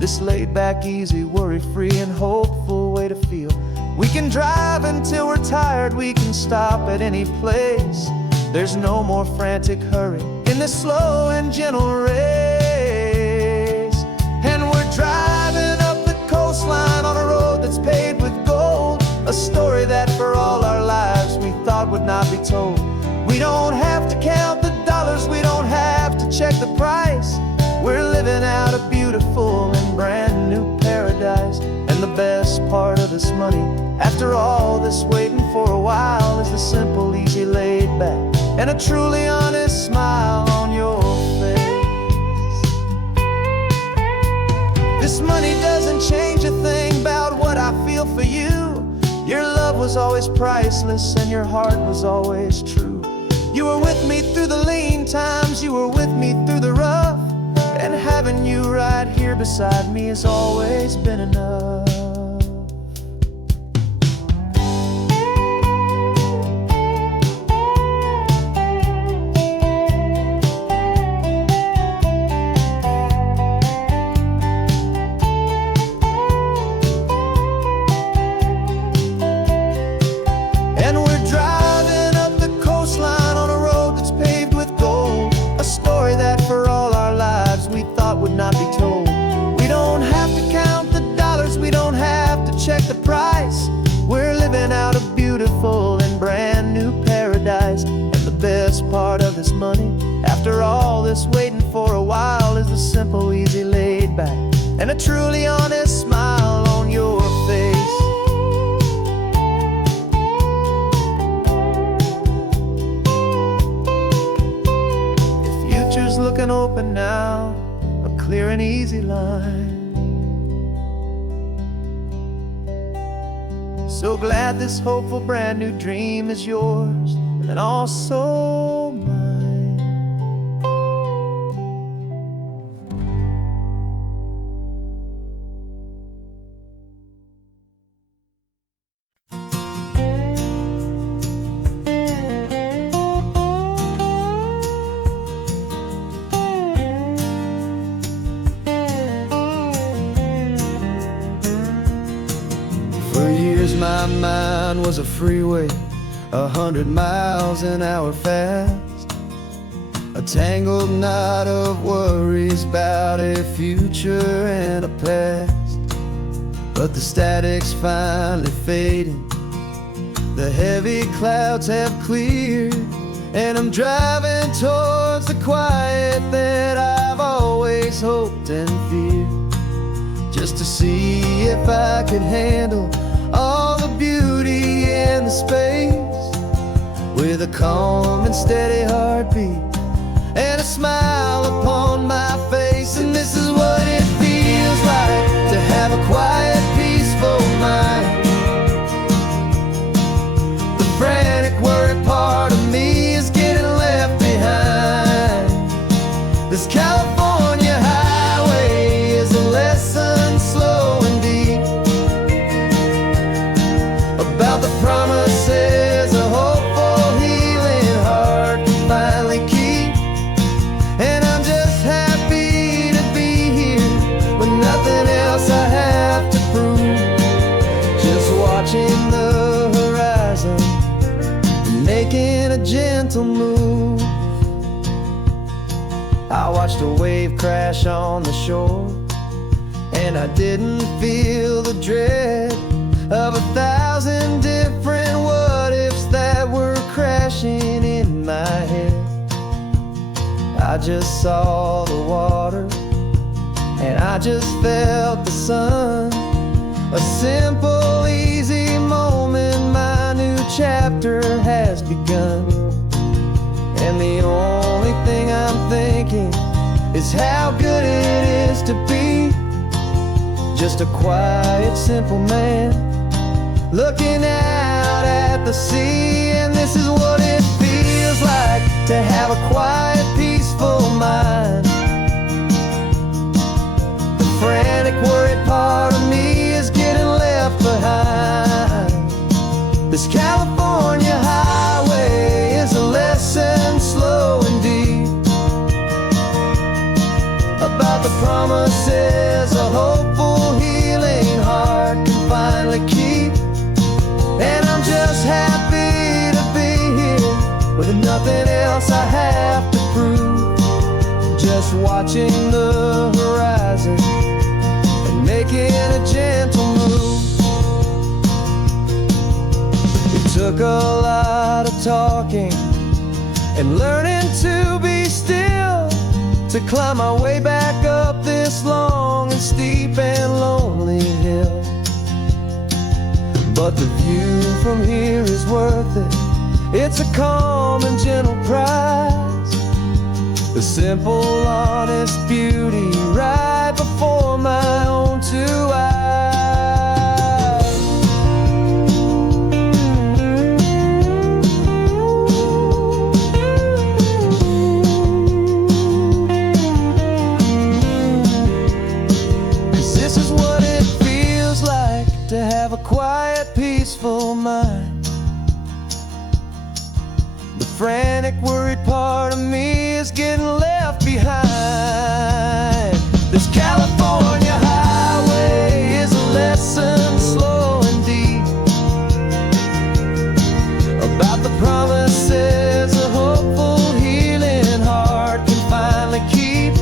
This laid back, easy, worry-free and hopeful way to feel. We can drive until we're tired, we can stop at any place. There's no more frantic hurry in this slow and gentle race. And we're driving up the coastline on a road that's paved with gold, a story that for all our lives we thought would not be told. We don't have to count the dollars, we don't have to check the price. We're living out a beautiful and brand new paradise. And the best part of this money, after all this waiting for a while, is the simple, easy, laid back, and a truly honest smile on your face. This money doesn't change a thing about what I feel for you. Your love was always priceless and your heart was always true. You were with me through the lean times, you were with me through the rough, and having you right here beside me has always been enough. Not be told. We don't have to count the dollars, we don't have to check the price. We're living out a beautiful and brand new paradise. And the best part of this money, after all this waiting for a while, is the simple, easy, laid back, and a truly honest smile on your face. The future's looking open now, clear and easy line. So glad this hopeful brand new dream is yours and also mine. For years my mind was a freeway, 100 miles an hour fast, a tangled knot of worries about a future and a past. But the static's finally fading, the heavy clouds have cleared, and I'm driving towards the quiet that I've always hoped and feared, just to see if I could handle all the beauty and the space, with a calm and steady heartbeat and a smile upon my face. And this is what it feels like to have a quiet, peaceful mind. The frantic, worried part of me is getting left behind. This California highway is a lesson slow and deep about the promises a hopeful, healing heart can finally keep. And I'm just happy to be here when nothing else watching the horizon and making a gentle move. I watched a wave crash on the shore, and I didn't feel the dread of 1,000 different what-ifs that were crashing in my head. I just saw the water, and I just felt the sun. A simple, easy moment, my new chapter has begun. And the only thing I'm thinking is how good it is to be just a quiet, simple man looking out at the sea. And this is what it feels like to have a quiet, peaceful mind. The frantic, worried part of me is getting left behind. This California highway is a lesson, slow and deep, about the promises a hopeful, healing heart can finally keep. And I'm just happy to be here with nothing else I have to prove, just watching the horizon and making a gentle move. It took a lot of talking and learning to be still to climb my way back up this long and steep and lonely hill. But the view from here is worth it. It's a calm and gentle prize, the simple, honest beauty right before my own two eyes. 'Cause this is what it feels like to have a quiet, peaceful mind. The frantic, worried part of me is getting left behind. This California highway is a lesson, slow and deep, about the promises a hopeful, healing heart can finally keep.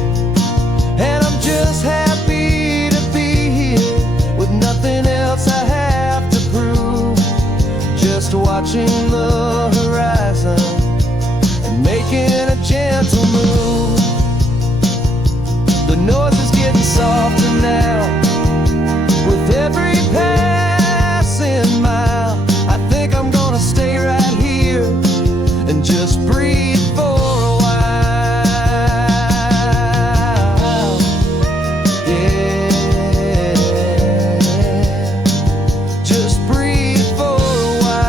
And I'm just happy to be here with nothing else I have to prove, just watching the horizon and making a gentle move. The noise is getting softer now with every passing mile. I think I'm gonna stay right here and just breathe for a while. Yeah, just breathe for a while.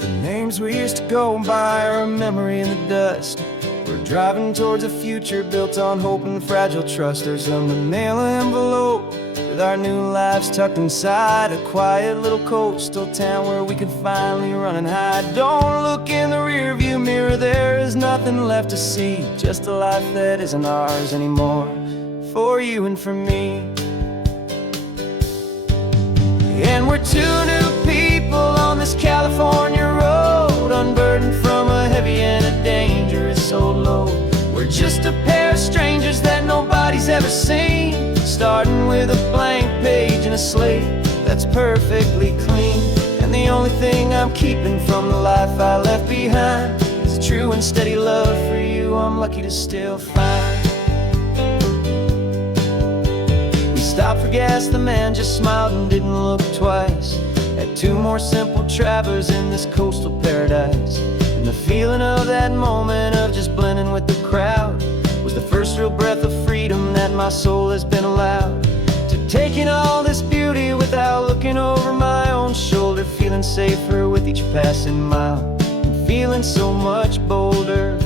The names we used to go by are a memory in the dust. We're driving towards a future built on hope and fragile trust. There's a manila envelope with our new lives tucked inside, a quiet little coastal town where we can finally run and hide. Don't look in the rearview mirror, there is nothing left to see, just a life that isn't ours anymore, for you and for me. And we're two new people on this California road, unburdened from a heavy and a dangerous old load. We're just a pair of strangers that nobody's ever seen, starting with a blank page and a slate that's perfectly clean. And the only thing I'm keeping from the life I left behind is a true and steady love for you I'm lucky to still find. We stopped for gas, the man just smiled and didn't look twice. Had two more simple travelers in this coastal paradise. And the feeling of that moment of just blending with the crowd was the first real breath of freedom that my soul has been allowed to, taking all this beauty without looking over my own shoulder, feeling safer with each passing mile, and feeling so much bolder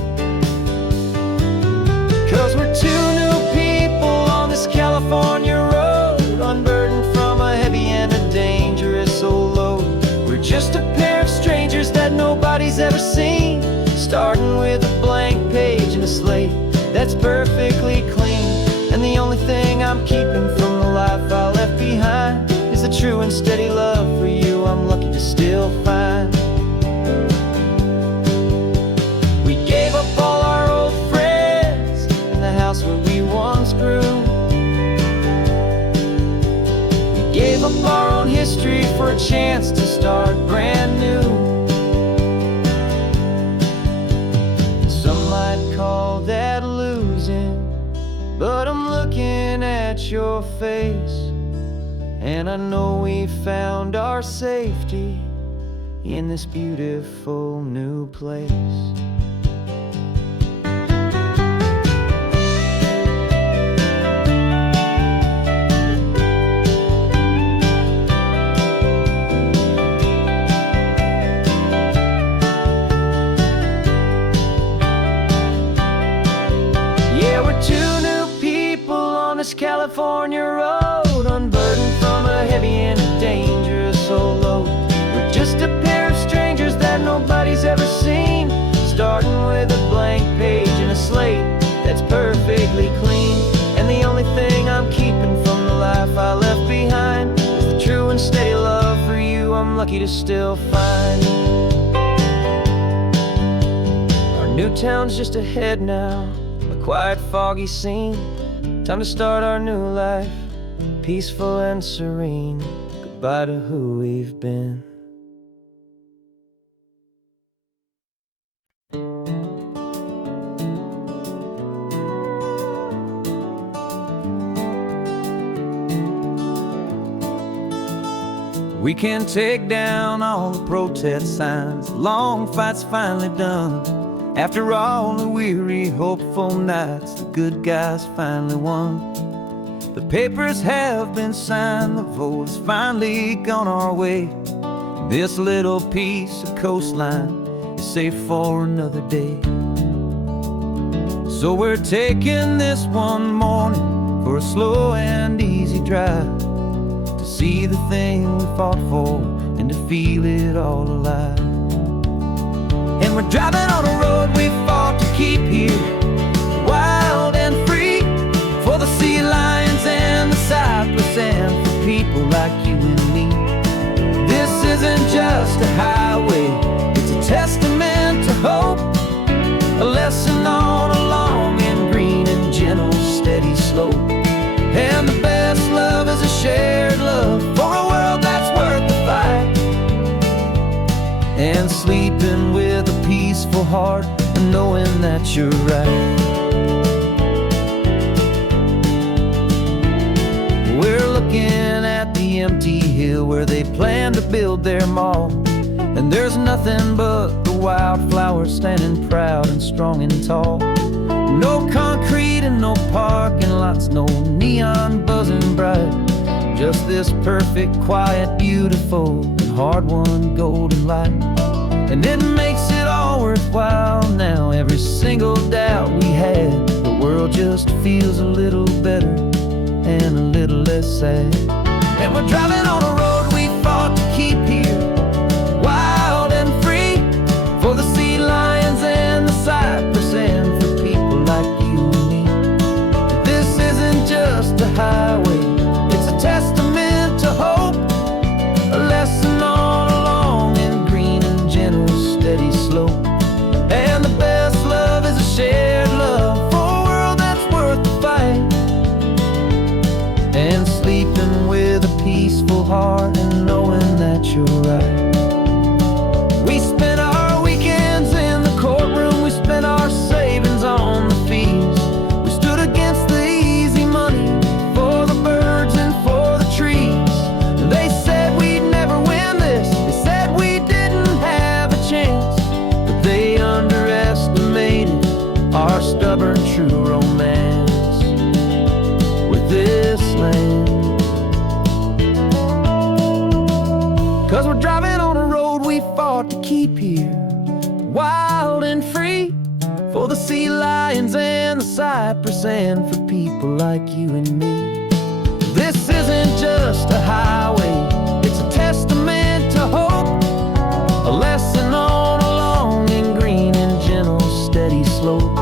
nobody's ever seen. Starting with a blank page and a slate that's perfectly clean. And the only thing I'm keeping from the life I left behind is the true and steady love for you I'm lucky to still find. We gave up all our old friends in the house where we once grew. We gave up our own history for a chance to start brand new. Some might call that losing, but I'm looking at your face, and I know we found our safety in this beautiful new place. California road, unburdened from a heavy and a dangerous old load. We're just a pair of strangers that nobody's ever seen, starting with a blank page and a slate that's perfectly clean. And the only thing I'm keeping from the life I left behind is the true and steady love for you I'm lucky to still find. Our new town's just ahead now, a quiet, foggy scene. Time to start our new life, peaceful and serene. Goodbye to who we've been. We can take down all the protest signs, long fight's finally done. After all the weary, hopeful nights, the good guys finally won. The papers have been signed, the vote has finally gone our way. This little piece of coastline is safe for another day. So we're taking this one morning for a slow and easy drive, to see the thing we fought for and to feel it all alive. And we're driving on a road we fought to keep here, wild and free, for the sea lions and the cypress and for people like you and me. This isn't just a highway, it's a testament to hope, a lesson on a long and green and gentle steady slope. And the best love is a shared love for a world that's worth the fight, and sleeping with a peaceful heart and knowing that you're right. We're looking at the empty hill where they plan to build their mall, and there's nothing but the wildflowers standing proud and strong and tall. No concrete and no parking lots, no neon buzzing bright, just this perfect, quiet, beautiful, and hard-won golden light. And it makes it all worthwhile now, every single doubt we had. The world just feels a little better and a little less sad. And we're driving on a road we fought to keep here, wild and free, for the sea lions and the cypress and for people like you and me. This isn't just a highway, it's a testament to hope, a lesson on a long and green and gentle steady slope. And the best love is a shared love for a world that's worth the fight, and sleeping with a peaceful heart and knowing that you're right. We spent our weekends in the courtroom, we spent our savings on the fees. We stood against the easy money for the birds and for the trees. And they said we'd never win this, they said we didn't have a chance, but they underestimated our stubborn true romance with this land. 'Cause we're driving on a road we fought to keep here, wild and free, for the sea lions and the cypress and for people like you and me. This isn't just a highway, it's a testament to hope, a lesson on a long slope.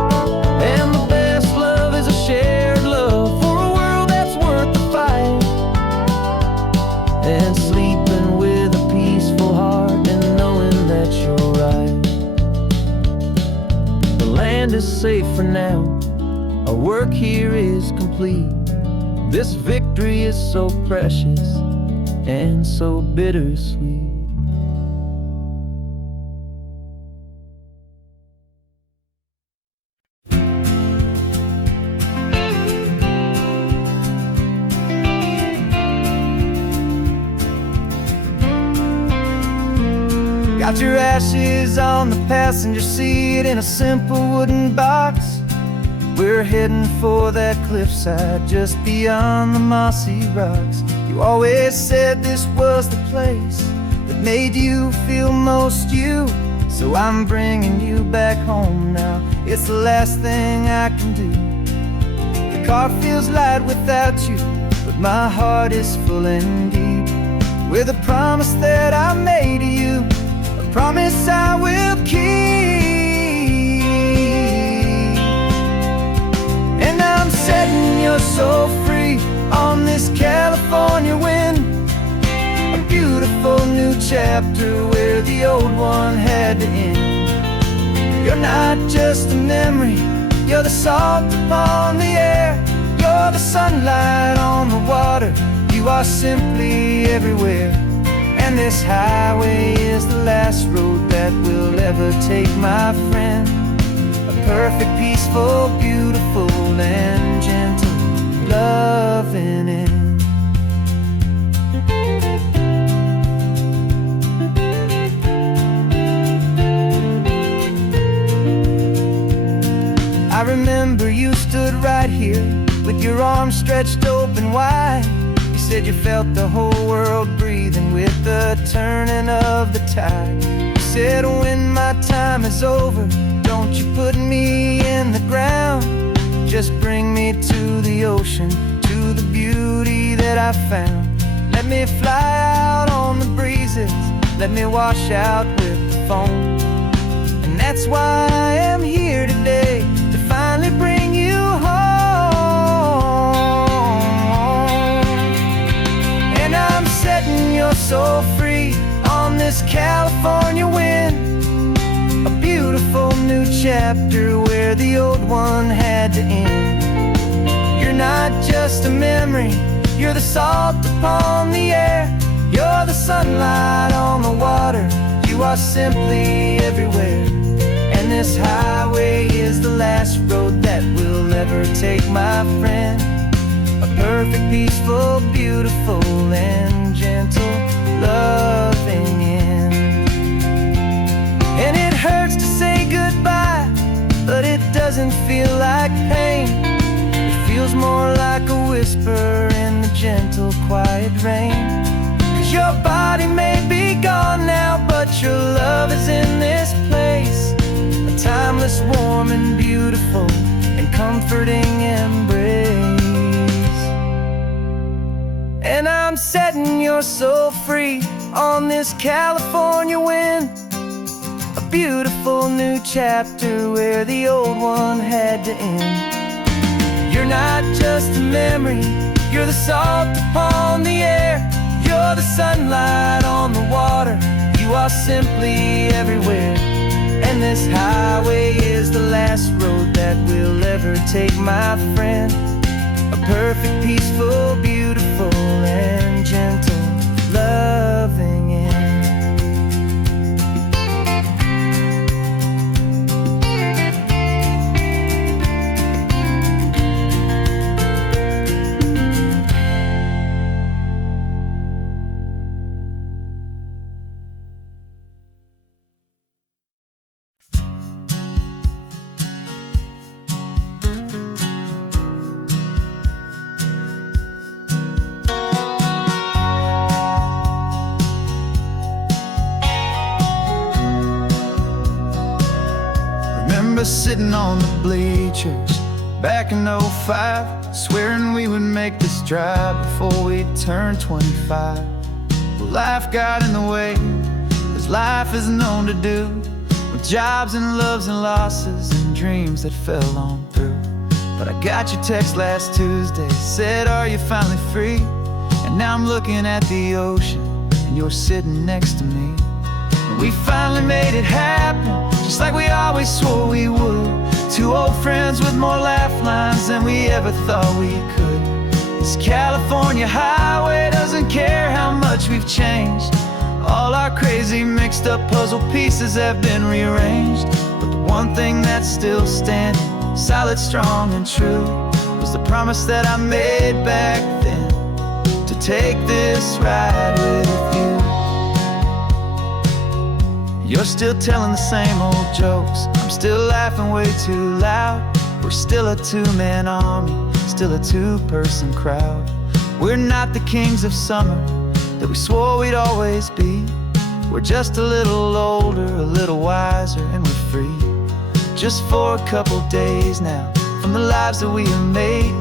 And the best love is a shared love for a world that's worth the fight. And sleeping with a peaceful heart and knowing that you're right. The land is safe for now, our work here is complete. This victory is so precious and so bittersweet. Got your ashes on the passenger seat in a simple wooden box. We're heading for that cliffside just beyond the mossy rocks. You always said this was the place that made you feel most you. So I'm bringing you back home now. It's the last thing I can do. The car feels light without you, but my heart is full and deep with a promise that I made to you, a promise I will keep. And I'm setting your soul free on this California wind, a beautiful new chapter where the old one had to end. You're not just a memory, you're the salt upon the air, you're the sunlight on the water, you are simply everywhere. And this highway is the last road that we'll ever take, my friend. A perfect, peaceful, beautiful, and gentle loving end. I remember you stood right here with your arms stretched open wide. You said you felt the whole world breathing with the turning of the tide. You said when my time is over, don't you put me in the ground, just bring me to the ocean, to the beauty that I found. Let me fly out on the breezes, let me wash out with the foam. And that's why I am here today, to finally bring you home. And I'm setting your soul free on this California wind, a beautiful new chapter where the old one had to end. You're not just a memory, you're the salt upon the air, you're the sunlight on the water, you are simply everywhere. And this highway is the last road that we'll ever take, my friend. A perfect, peaceful, beautiful, and gentle loving end. And it hurts to say goodbye, but it doesn't feel like pain. It feels more like a whisper in the gentle, quiet rain. 'Cause your body may be gone now, but your love is in this place, a timeless, warm, and beautiful, and comforting embrace. And I'm setting your soul free on this California wind, a beautiful new chapter where the old one had to end. You're not just a memory, you're the salt upon the air, you're the sunlight on the water, you are simply everywhere. And this highway is the last road that we'll ever take, my friend. A perfect, peaceful, beautiful, and gentle loving end. Sitting on the bleachers back in '05, swearing we would make this drive before we turned 25. Well, life got in the way, as life is known to do, with jobs and loves and losses and dreams that fell on through. But I got your text last Tuesday, said, are you finally free? And now I'm looking at the ocean, and you're sitting next to me. And we finally made it happen, just like we always swore we would. Two old friends with more laugh lines than we ever thought we could. This California highway doesn't care how much we've changed. All our crazy mixed up puzzle pieces have been rearranged. But the one thing that's still standing, solid, strong, and true, was the promise that I made back then, to take this ride with you. You're still telling the same old jokes, I'm still laughing way too loud. We're still a two-man army, still a two-person crowd. We're not the kings of summer that we swore we'd always be. We're just a little older, a little wiser, and we're free. Just for a couple days now, from the lives that we have made,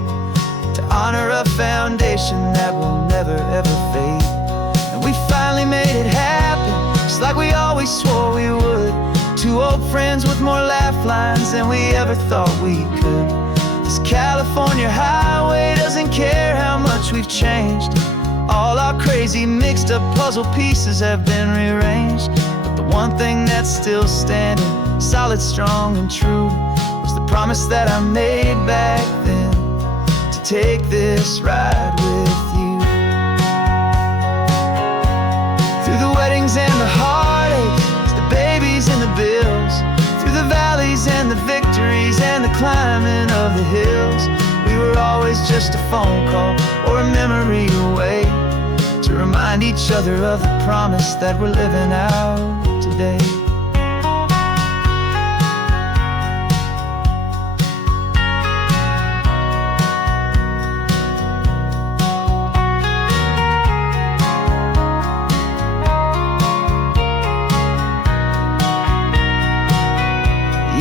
to honor a foundation that will never ever fade. And we finally made it happen, just like we always swore we would. Two old friends with more laugh lines than we ever thought we could. This California highway doesn't care how much we've changed. All our crazy mixed up puzzle pieces have been rearranged. But the one thing that's still standing, solid, strong, and true, was the promise that I made back then, to take this ride with you. Through the weddings and the heartaches, the babies and the bills, through the valleys and the victories and the climbing of the hills, we were always just a phone call or a memory away, to remind each other of the promise that we're living out today.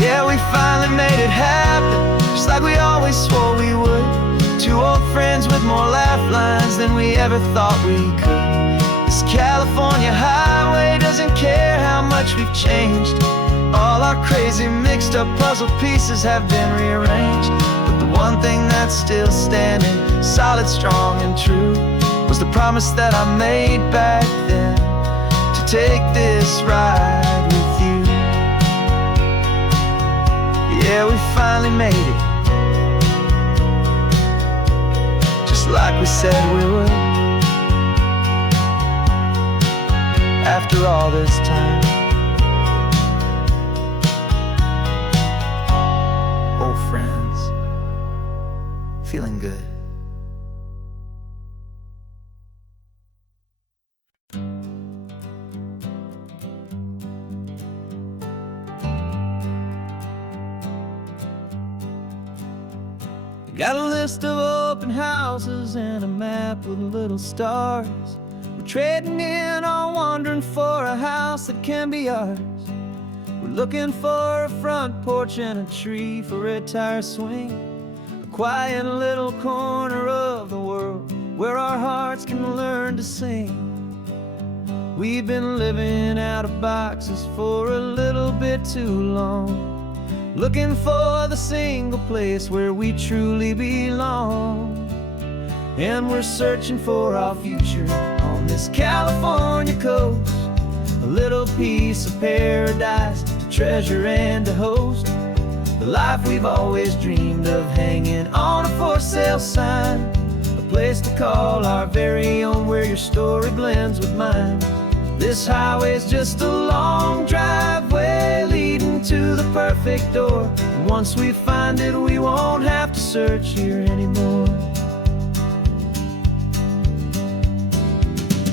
Yeah, we finally made it happen, just like we always swore we would. Two old friends with more laugh lines than we ever thought we could. This California highway doesn't care how much we've changed. All our crazy mixed up puzzle pieces have been rearranged. But the one thing that's still standing, solid, strong, and true, was the promise that I made back then, to take this ride with you. Yeah, we finally made it, just like we said we would. After all this time, old friends, feeling good. Got a list of open houses and a map with little stars. We're trading in or wandering for a house that can be ours. We're looking for a front porch and a tree for a tire swing, a quiet little corner of the world where our hearts can learn to sing. We've been living out of boxes for a little bit too long, looking for the single place where we truly belong. And we're searching for our future on this California coast, a little piece of paradise to treasure and to host, the life we've always dreamed of, hanging on a for sale sign, a place to call our very own, where your story blends with mine. This highway's just a long driveway leading to the perfect door, and once we find it, we won't have to search here anymore.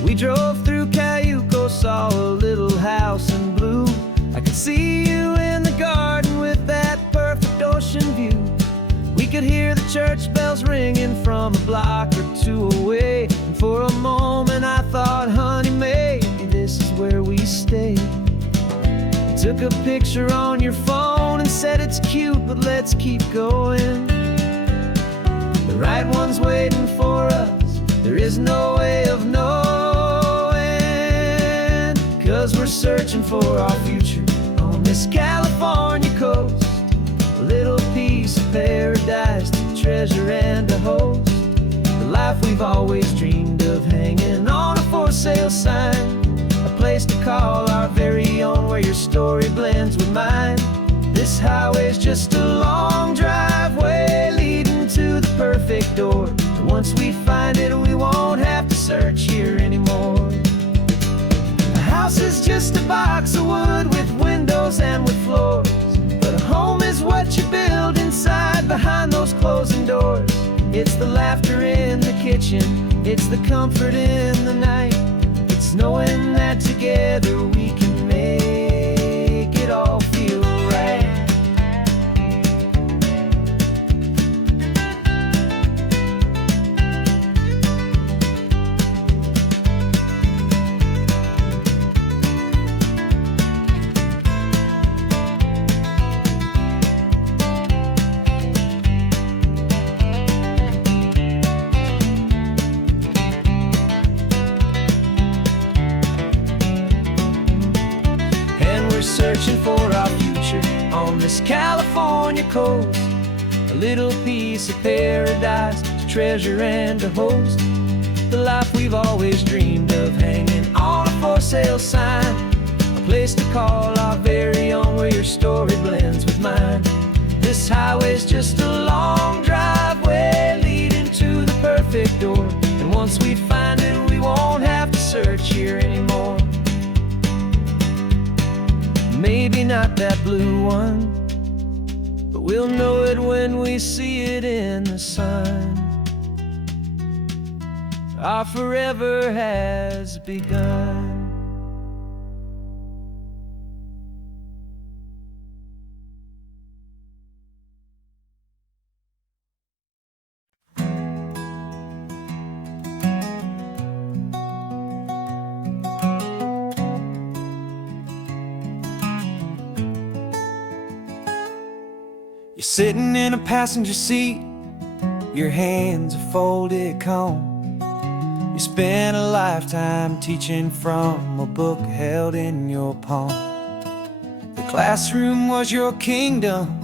We drove through Cayuco, saw a little house in blue. I could see you in the garden with that perfect ocean view. We could hear the church bells ringing from a block or two away, and for a moment I thought, honey, maybe this is where we stay. You took a picture on your phone and said it's cute, but let's keep going. The right one's waiting for us, there is no way of knowing, 'cause we're searching for our future on this California coast, a treasure and a host. The life we've always dreamed of, hanging on a for sale sign. A place to call our very own, where your story blends with mine. This highway's just a long driveway leading to the perfect door. And once we find it, we won't have to search here anymore. A house is just a box of wood with windows and with floors. But a home is what you build inside, behind those closing doors. It's the laughter in the kitchen, it's the comfort in the night. It's knowing that together we can make it all feel right. Searching for our future on this California coast. A little piece of paradise to treasure and to host. The life we've always dreamed of, hanging on a for sale sign. A place to call our very own, where your story blends with mine. This highway's just a long driveway leading to the perfect door. And once we find it, we won't have to search here anymore. Maybe not that blue one, but we'll know it when we see it in the sun. Our forever has begun. You're sitting in a passenger seat, your hands are folded calm. You spent a lifetime teaching from a book held in your palm. The classroom was your kingdom,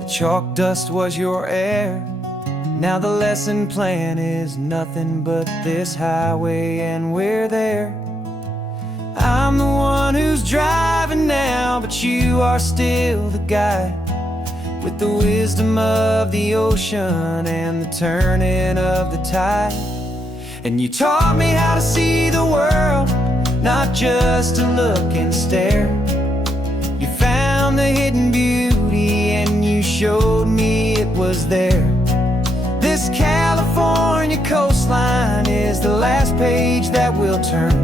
the chalk dust was your air. Now the lesson plan is nothing but this highway, and we're there. I'm the one who's driving now, but you are still the guide, with the wisdom of the ocean and the turning of the tide. And you taught me how to see the world, not just to look and stare. You found the hidden beauty and you showed me it was there. This California coastline is the last page that we'll turn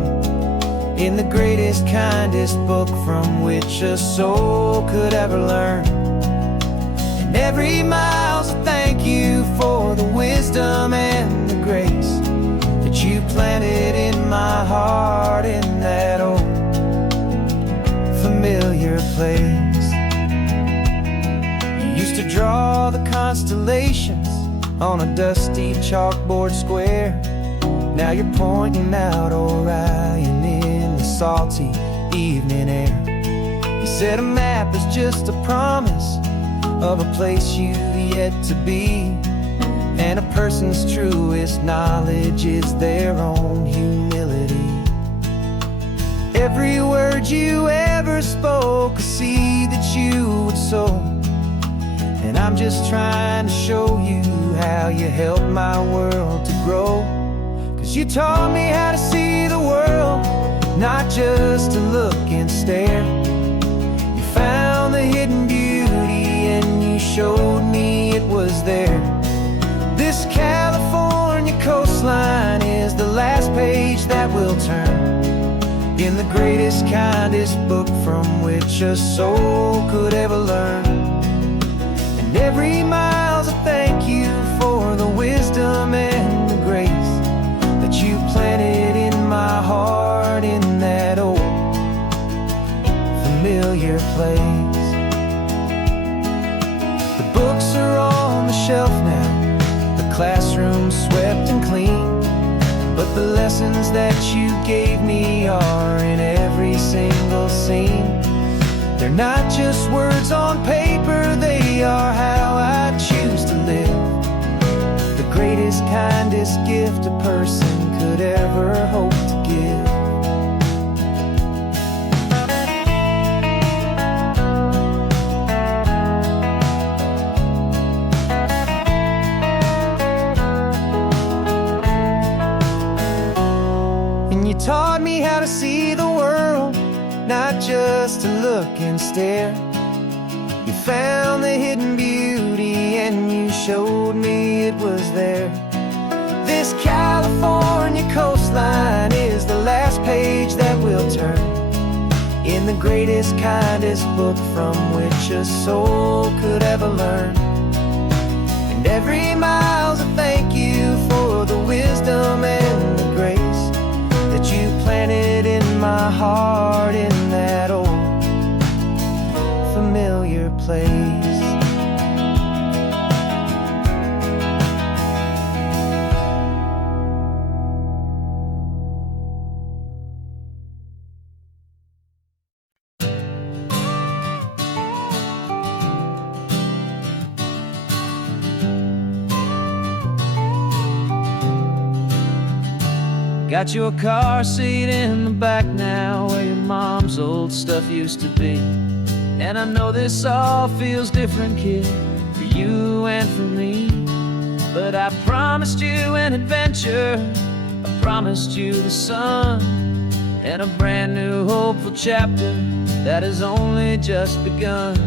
in the greatest, kindest book from which a soul could ever learn. Every mile's a thank you for the wisdom and the grace that you planted in my heart, in that old familiar place. You used to draw the constellations on a dusty chalkboard square. Now you're pointing out Orion in the salty evening air. You said a map is just a promise of a place you've yet to be, and a person's truest knowledge is their own humility. Every word you ever spoke, a seed that you would sow, and I'm just trying to show you how you helped my world to grow. 'Cause you taught me how to see the world, not just to look and stare. You found the hidden beauty and you showed me it was there. This California coastline is the last page that we'll turn in the greatest, kindest book from which a soul could ever learn. And every mile's a thank you for the wisdom and the grace that you planted in my heart, in that old familiar place. The books are on the shelf now, the classroom swept and clean, but the lessons that you gave me are in every single scene. They're not just words on paper, they are how I choose to live. greatest gift a person could ever hope to give. And you taught me how to see the world, not just to look and stare. You found the hidden beauty and you showed me it was there. This California coastline is the last page that we'll turn in the greatest, kindest book from which a soul could ever learn. And every mile's a thank you for the wisdom and the grace that you planted in my heart in that old familiar place. Got your car seat in the back now, where your mom's old stuff used to be. And I know this all feels different, kid, for you and for me. But I promised you an adventure, I promised you the sun, and a brand new hopeful chapter that has only just begun.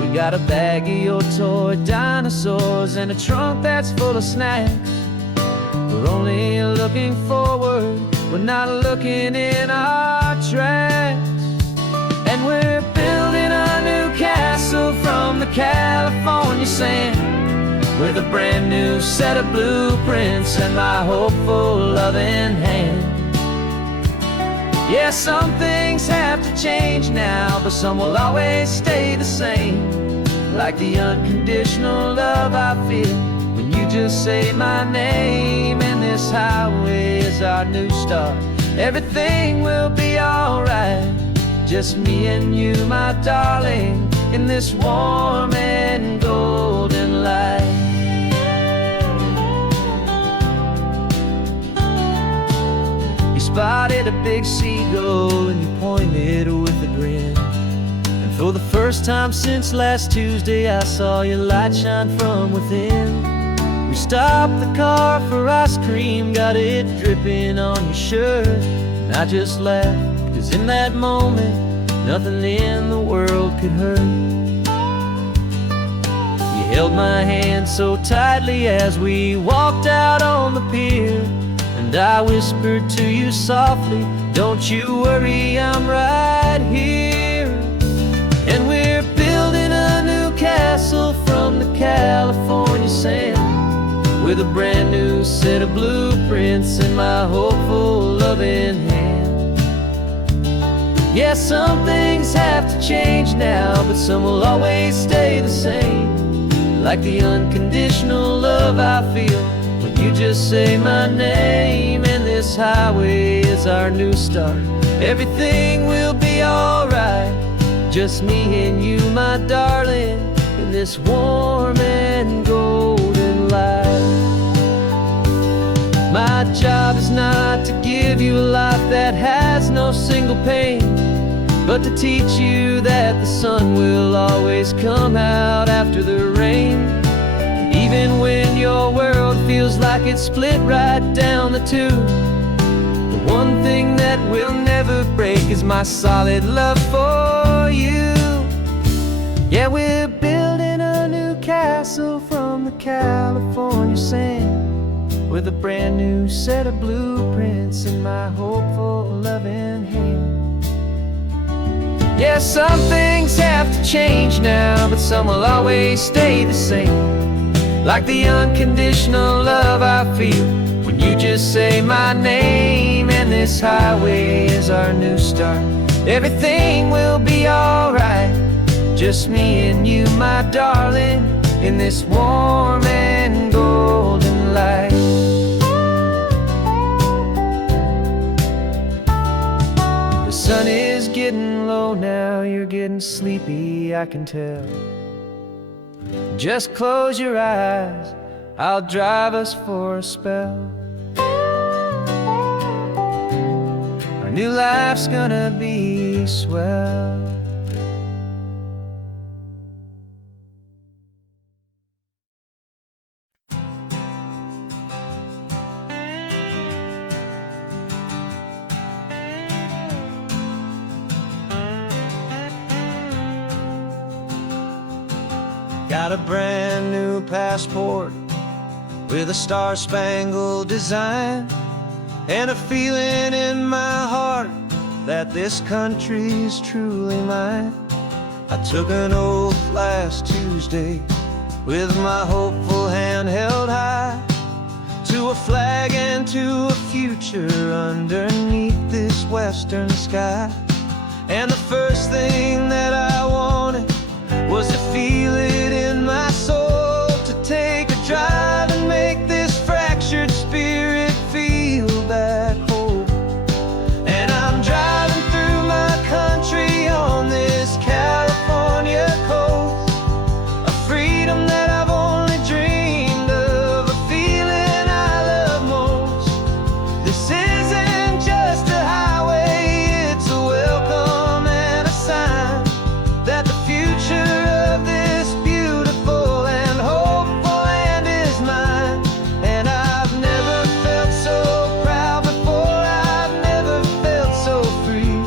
We got a bag of your toy dinosaurs and a trunk that's full of snacks. We're only looking forward, we're not looking in our tracks. And we're building a new castle from the California sand, with a brand new set of blueprints and my hopeful loving hand. Yeah, some things have to change now, but some will always stay the same. Like the unconditional love I feel when you just say my name. And this highway is our new start, everything will be alright. Just me and you, my darling, in this warm and golden light. You spotted a big seagull and you pointed with a grin. And for the first time since last Tuesday, I saw your light shine from within. We stopped the car for ice cream, got it dripping on your shirt. And I just laughed, 'cause in that moment, nothing in the world could hurt. You held my hand so tightly as we walked out on the pier, and I whispered to you softly, don't you worry, I'm right here. And we're building a new castle from the California sand, with a brand new set of blueprints in my hopeful loving hand. Yeah, some things have to change now, but some will always stay the same. Like the unconditional love I feel when you just say my name. And this highway is our new start, everything will be alright. Just me and you, my darling, in this warm and golden light. My job is not to give you a life that has no single pain, but to teach you that the sun will always come out after the rain. Even when your world feels like it's split right down the two, the one thing that will never break is my solid love for you. Yeah, we're building a new castle from the California sand, with a brand new set of blueprints in my hopeful loving hand. Yeah, some things have to change now, but some will always stay the same. Like the unconditional love I feel when you just say my name. And this highway is our new start, everything will be alright. Just me and you, my darling, in this warm and golden light. The sun is getting low now, you're getting sleepy, I can tell. Just close your eyes, I'll drive us for a spell. Our new life's gonna be swell. Got a brand new passport with a star-spangled design, and a feeling in my heart that this country's truly mine. I took an oath last Tuesday with my hopeful hand held high, to a flag and to a future underneath this western sky. And the first thing that I wanted was to feel it in my soul, to take a drive and make this fractured spirit feel back home. And I'm driving through my country on this California coast, a freedom that I've only dreamed of, a feeling I love most. This isn't just a highway, it's a welcome and a sign that the future of this beautiful and hopeful land is mine. And I've never felt so proud before, I've never felt so free,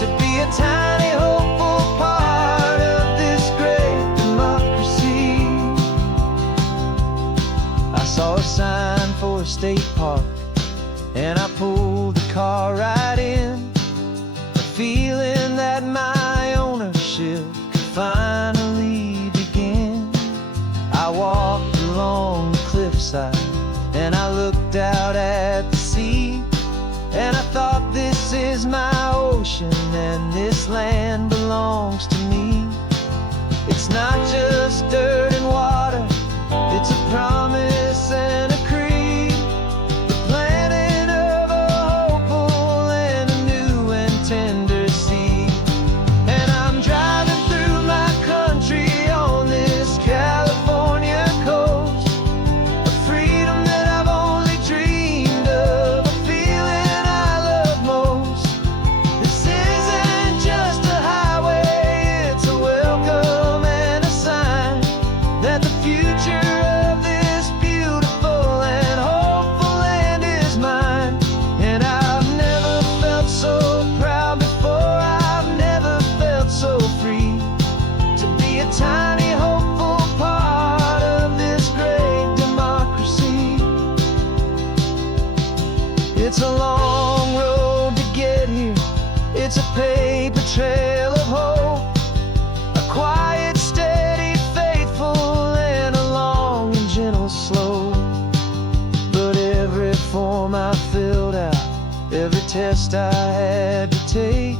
to be a tiny hopeful part of this great democracy. I saw a sign for a state park, and I pulled the car right in, a feeling that my ownership could finally begin. I walked along the cliffside and I looked out at the sea, and I thought, this is my ocean and this land belongs to me. It's not just dirt and water, it's a promise and a creed, the planting of a hopeful and a new and tender seed. And I'm driving through my country on this California coast, a freedom that I've only dreamed of, a feeling I love most. This isn't just a highway, it's a welcome and a sign that the future of this beautiful and hopeful land is mine. And I've never felt so proud before, I've never felt so free, to be a tiny hopeful part of this great democracy. It's a long road to get here, it's a paper trail of hope, a quiet, steady, faithful, and a long and gentle slope. But every form I filled out, every test I had to take,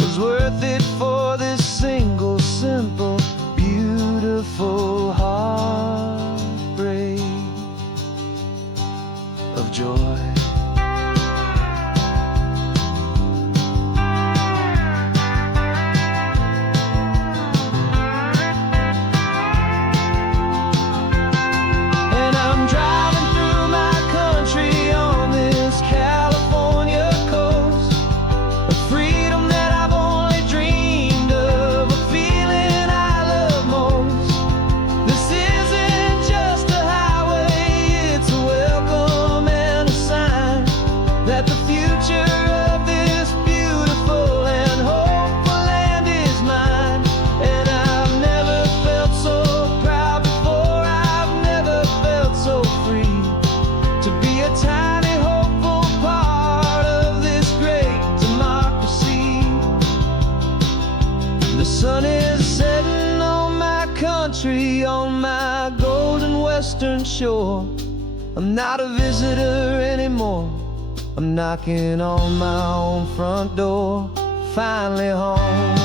was worth it for this single, simple, beautiful heartbreak of joy. And I'm driving through my country on this California coast, a freedom that I've only dreamed of, a feeling I love most. This isn't just a highway, it's a welcome and a sign that the future of this beautiful and hopeful land is mine. And I've never felt so proud before, I've never felt so free, to be a tiny hopeful part of this great democracy. The sun is setting on my country, on my golden western shore. I'm not a visitor anymore, I'm knocking on my own front door, finally home.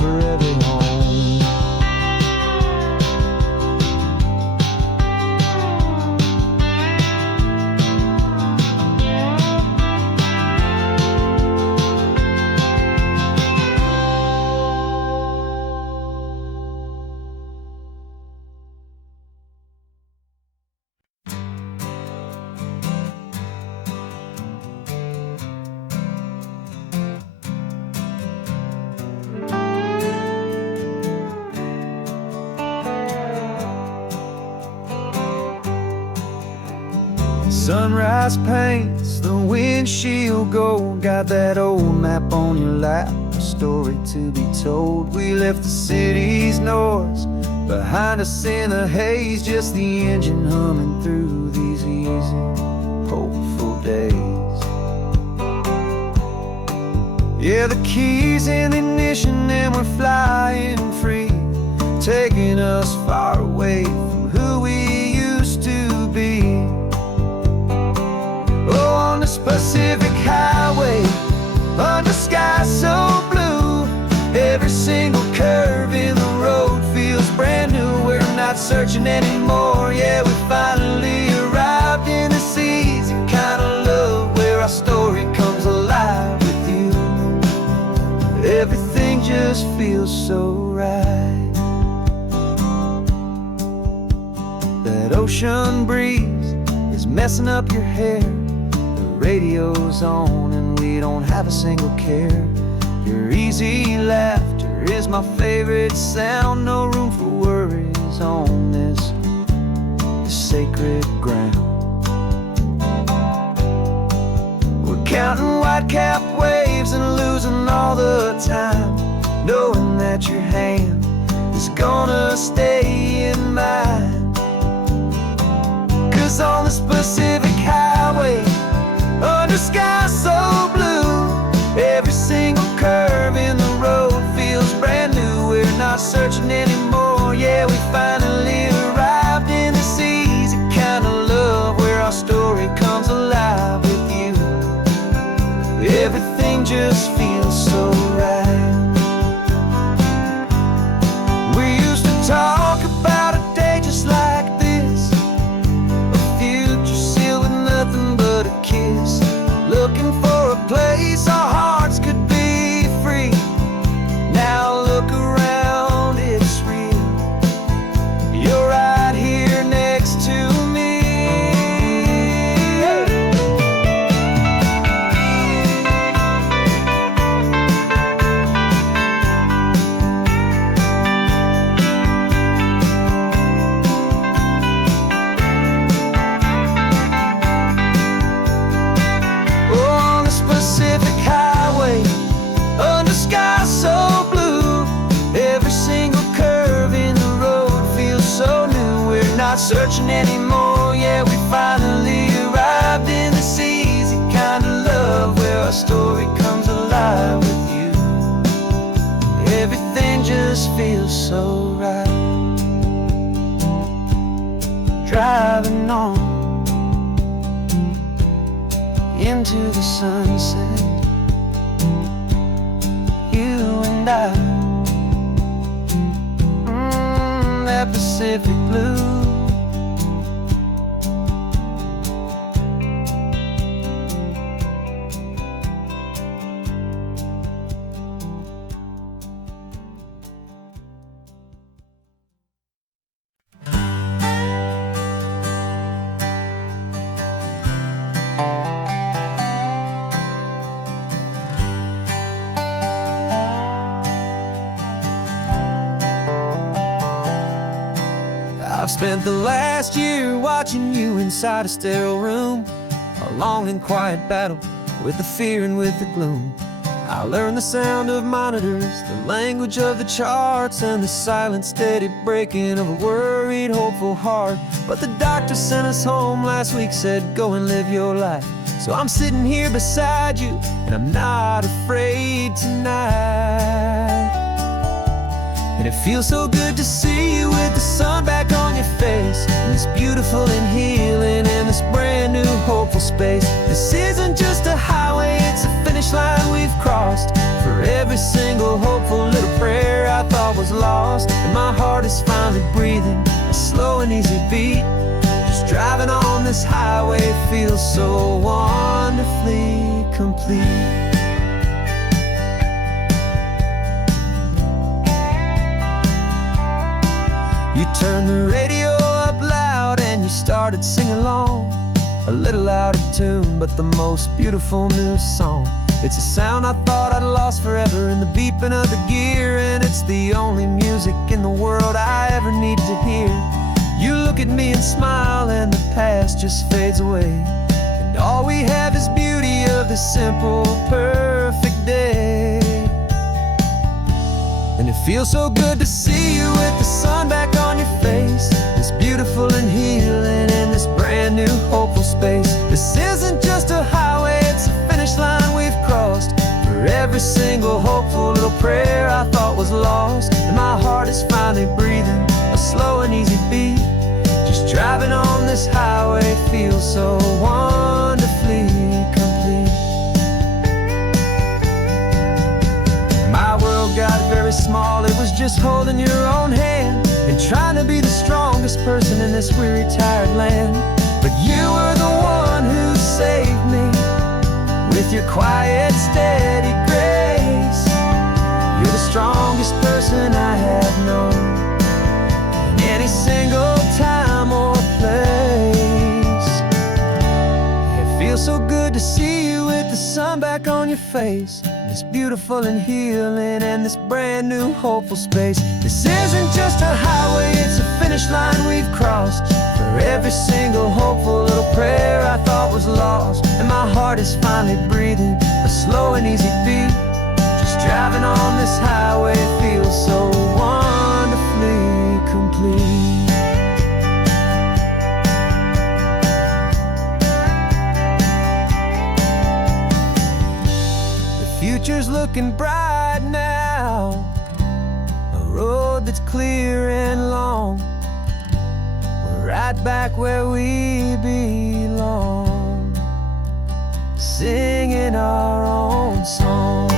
Forever home. Sunrise paints the windshield gold. Got that old map on your lap, a story to be told. We left the city's noise behind us in the haze, just the engine humming through these easy, hopeful days. Yeah, the keys in the ignition and we're flying free, taking us far away from who we used to be. Oh, on this Pacific highway, under sky so blue, every single curve in the road feels brand new. We're not searching anymore, yeah, we finally arrived in this easy kind of love where our story comes alive with you. Everything just feels so right. That ocean breeze is messing up your hair, the radio's on and we don't have a single care. Your easy laughter is my favorite sound, no room for worries on this sacred ground. We're counting white-capped waves and losing all the time, knowing that your hand is gonna stay in mine. 'Cause on this Pacific highway, under sky so blue, every single curve in the road feels brand new. We're not searching anymore, yeah, we finally arrived in this easy kind of love where our story comes alive with you. Everything just feels so right. We used to talk about a day just like this, a future sealed with nothing but a kiss, looking for a place our hearts could be free. Now look around, it's real. You're right here next to me. On this Pacific highway, under sky so blue, every single curve in the road feels so new. We're not searching anymore, yeah, we finally arrived in this easy kind of love where our story comes alive with you. Everything just feels so right. Driving on into the sunset, you and I, that Pacific blue. I've spent the last year watching you inside a sterile room, a long and quiet battle with the fear and with the gloom. I learned the sound of monitors, the language of the charts, and the silent steady breaking of a worried, hopeful heart. But the doctor sent us home last week, said go and live your life. So I'm sitting here beside you, and I'm not afraid tonight. And it feels so good to see you with the sun back on your face, and this beautiful and healing in this brand new hopeful space. This isn't just a highway, it's a finish line we've crossed. For every single hopeful little prayer I thought was lost, and my heart is finally breathing a slow and easy beat. Just driving on this highway feels so wonderfully complete. You turned the radio up loud and you started singing along, a little out of tune, but the most beautiful new song. It's a sound I thought I'd lost forever in the beeping of the gear, and it's the only music in the world I ever need to hear. You look at me and smile and the past just fades away. all we have is beauty of this simple, perfect day. And it feels so good to see you with the sun back on your face, this beautiful and healing in this brand new hopeful space. This isn't just a highway, it's a finish line we've crossed. For every single hopeful little prayer I thought was lost, and my heart is finally breathing a slow and easy beat. Just driving on this highway feels so wonderfully complete. My world got very small, it was just holding your own hand and trying to be the strongest person in this weary, tired land. But you were the one who saved me with your quiet, steady grace. You're the strongest person I have known in any single time or place. It feels so good to see you with the sun back on your face, this beautiful and healing and this brand new hopeful space. This isn't just a highway, it's a finish line we've crossed. For every single hopeful little prayer I thought was lost, and my heart is finally breathing a slow and easy beat. Just driving on this highway feels so wonderfully complete. Future's looking bright now, a road that's clear and long. We're right back where we belong, singing our own song.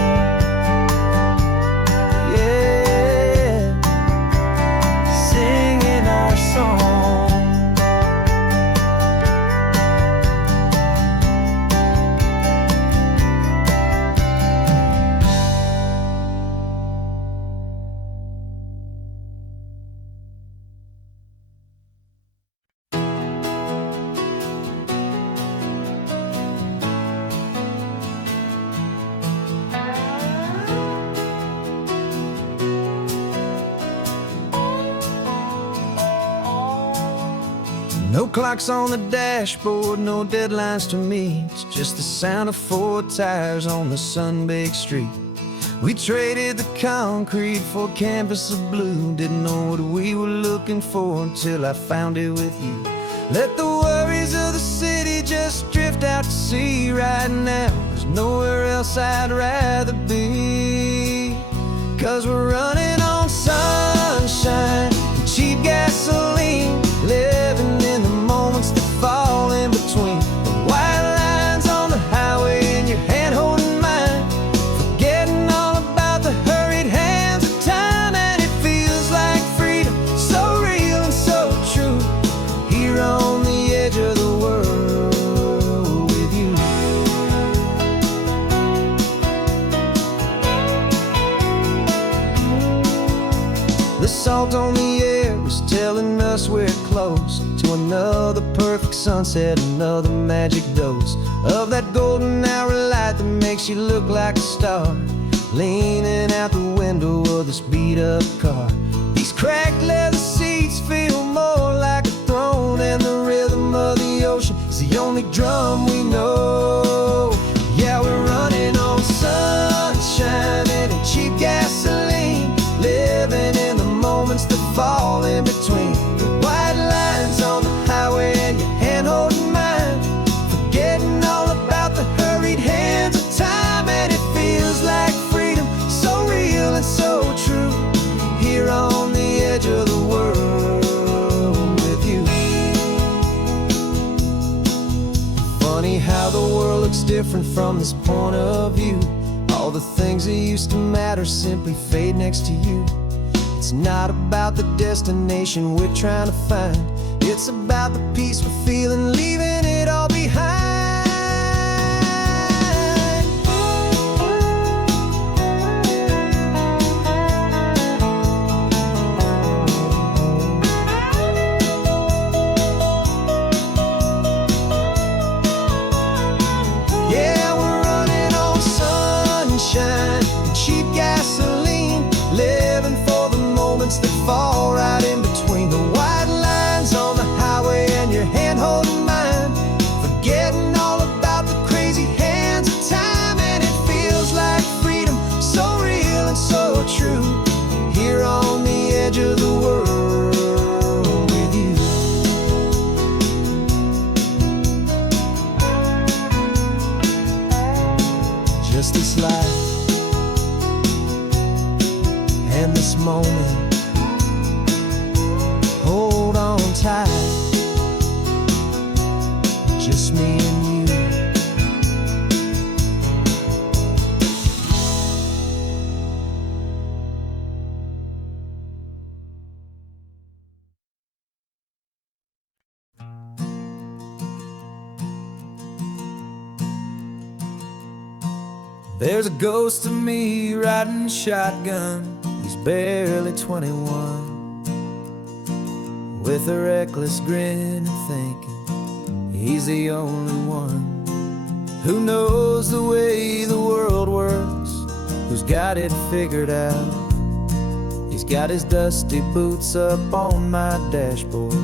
Yeah, singing our song. No clocks on the dashboard, no deadlines to meet. It's just the sound of 4 tires on the sun-baked street. We traded the concrete for a canvas of blue. Didn't know what we were looking for until I found it with you. Let the worries of the city just drift out to sea right now. There's nowhere else I'd rather be, 'cause we're running on sunshine and cheap gasoline, living in the moments that fall in between the white lines on the highway and your hand holding mine, forgetting all about the hurried hands of time. And it feels like freedom, so real and so true, here on the edge of the world with you. The salt on the air is telling us we're close to another perfect sunset, another magic dose of that golden hour light that makes you look like a star, leaning out the window of this beat-up car. These cracked leather seats feel more like a throne, and the rhythm of the ocean is the only drum we know. Yeah, we're running on sunshine and cheap gasoline, living in the moments that fall in between the white lines on the highway and your hand holding mine, forgetting all about the hurried hands of time. And it feels like freedom, so real and so true, here on the edge of the world with you. Funny how the world looks different from this point of view. All the things that used to matter simply fade next to you. It's not about the destination we're trying to find, it's about the peace we're feeling, leaving it all behind. Yeah, we're running on sunshine and cheap gasoline, living for the moments that fall right in between the white lines on the highway and your hand holding mine, this moment. Hold on tight, just me and you. There's a ghost of me riding shotgun. He's barely 21, with a reckless grin and thinking he's the only one who knows the way the world works, who's got it figured out. He's got his dusty boots up on my dashboard,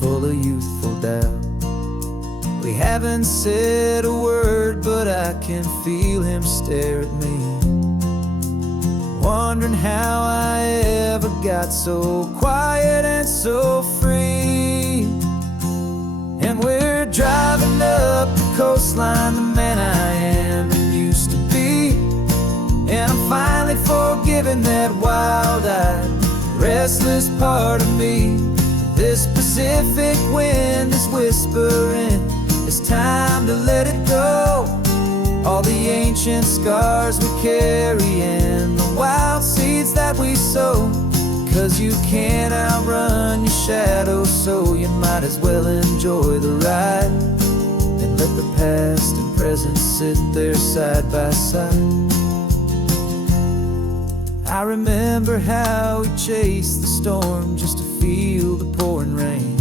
full of youthful doubt. We haven't said a word, but I can feel him stare at me, wondering how I ever got so quiet and so free. And we're driving up the coastline, the man I am and used to be. And I'm finally forgiving that wild-eyed, restless part of me. This Pacific wind is whispering, it's time to let it go. All the ancient scars we carry and the wild seeds that we sow. 'Cause you can't outrun your shadow, so you might as well enjoy the ride and let the past and present sit there side by side. I remember how we chased the storm just to feel the pouring rain,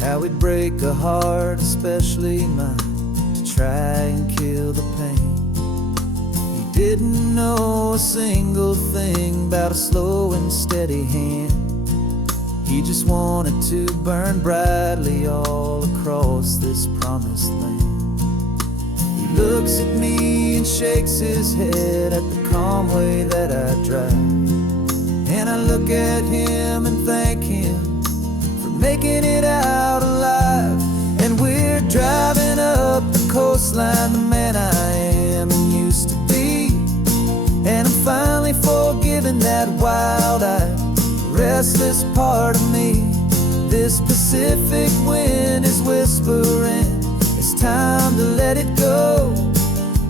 how we'd break a heart, especially mine, to try and kill the pain. He didn't know a single thing about a slow and steady hand. He just wanted to burn brightly all across this promised land. He looks at me and shakes his head at the calm way that I drive, and I look at him and thank him making it out alive. And we're driving up the coastline, the man I am and used to be. And I'm finally forgiving that wild-eyed, restless part of me. This Pacific wind is whispering, it's time to let it go.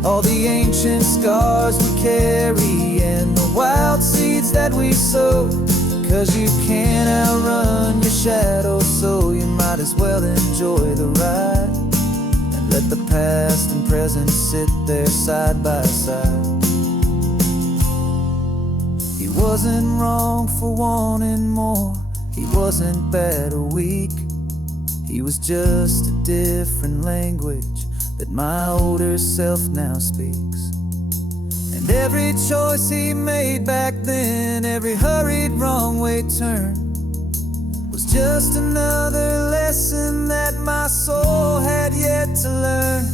All the ancient scars we carry and the wild seeds that we sow. 'Cause you can't outrun your shadow, so you might as well enjoy the ride and let the past and present sit there side by side. He wasn't wrong for wanting more, he wasn't bad or weak. He was just a different language that my older self now speaks. And every choice he made back then, every hurried wrong way turn, was just another lesson that my soul had yet to learn.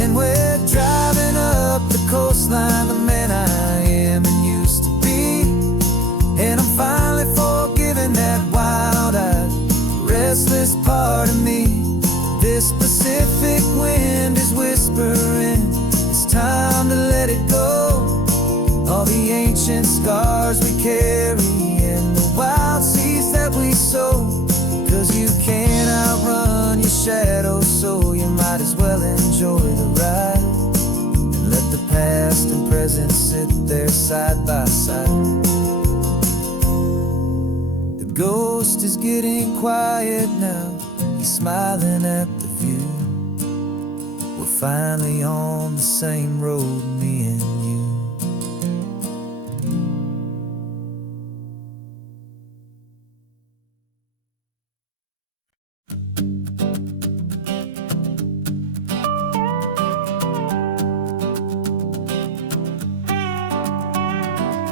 And we're driving up the coastline, the man I am and used to be. And I'm finally forgiving that wild-eyed, restless part of me. This Pacific wind is whispering, it's time to let it go. All the ancient scars we carry and the wild seeds that we sow. 'Cause you can't outrun your shadow, so you might as well enjoy the ride and let the past and present sit there side by side. Ghost is getting quiet now, he's smiling at the view. We're finally on the same road, me and you.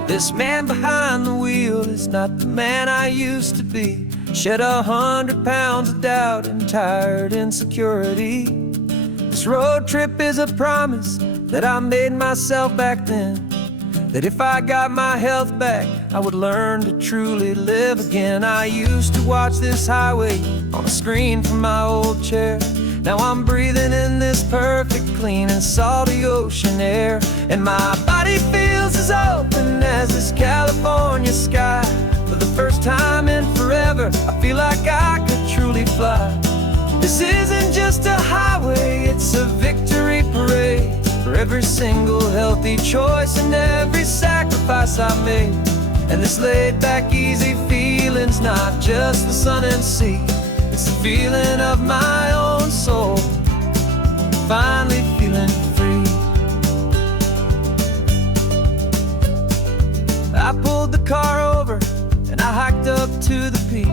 This man behind the wheel is not the man I used to be. Shed 100 pounds of doubt and tired insecurity. This road trip is a promise that I made myself back then. that if I got my health back, I would learn to truly live again. I used to watch this highway on a screen from my old chair. Now I'm breathing in this perfect, clean and salty ocean air. And my body feels as open as this California sky. For the first time in forever, I feel like I could truly fly. This isn't just a highway, it's a victory parade. For every single healthy choice and every sacrifice I made. And this laid back, easy feeling's not just the sun and sea. It's the feeling of my own soul, finally feeling free. I pulled the car over and I hiked up to the peak.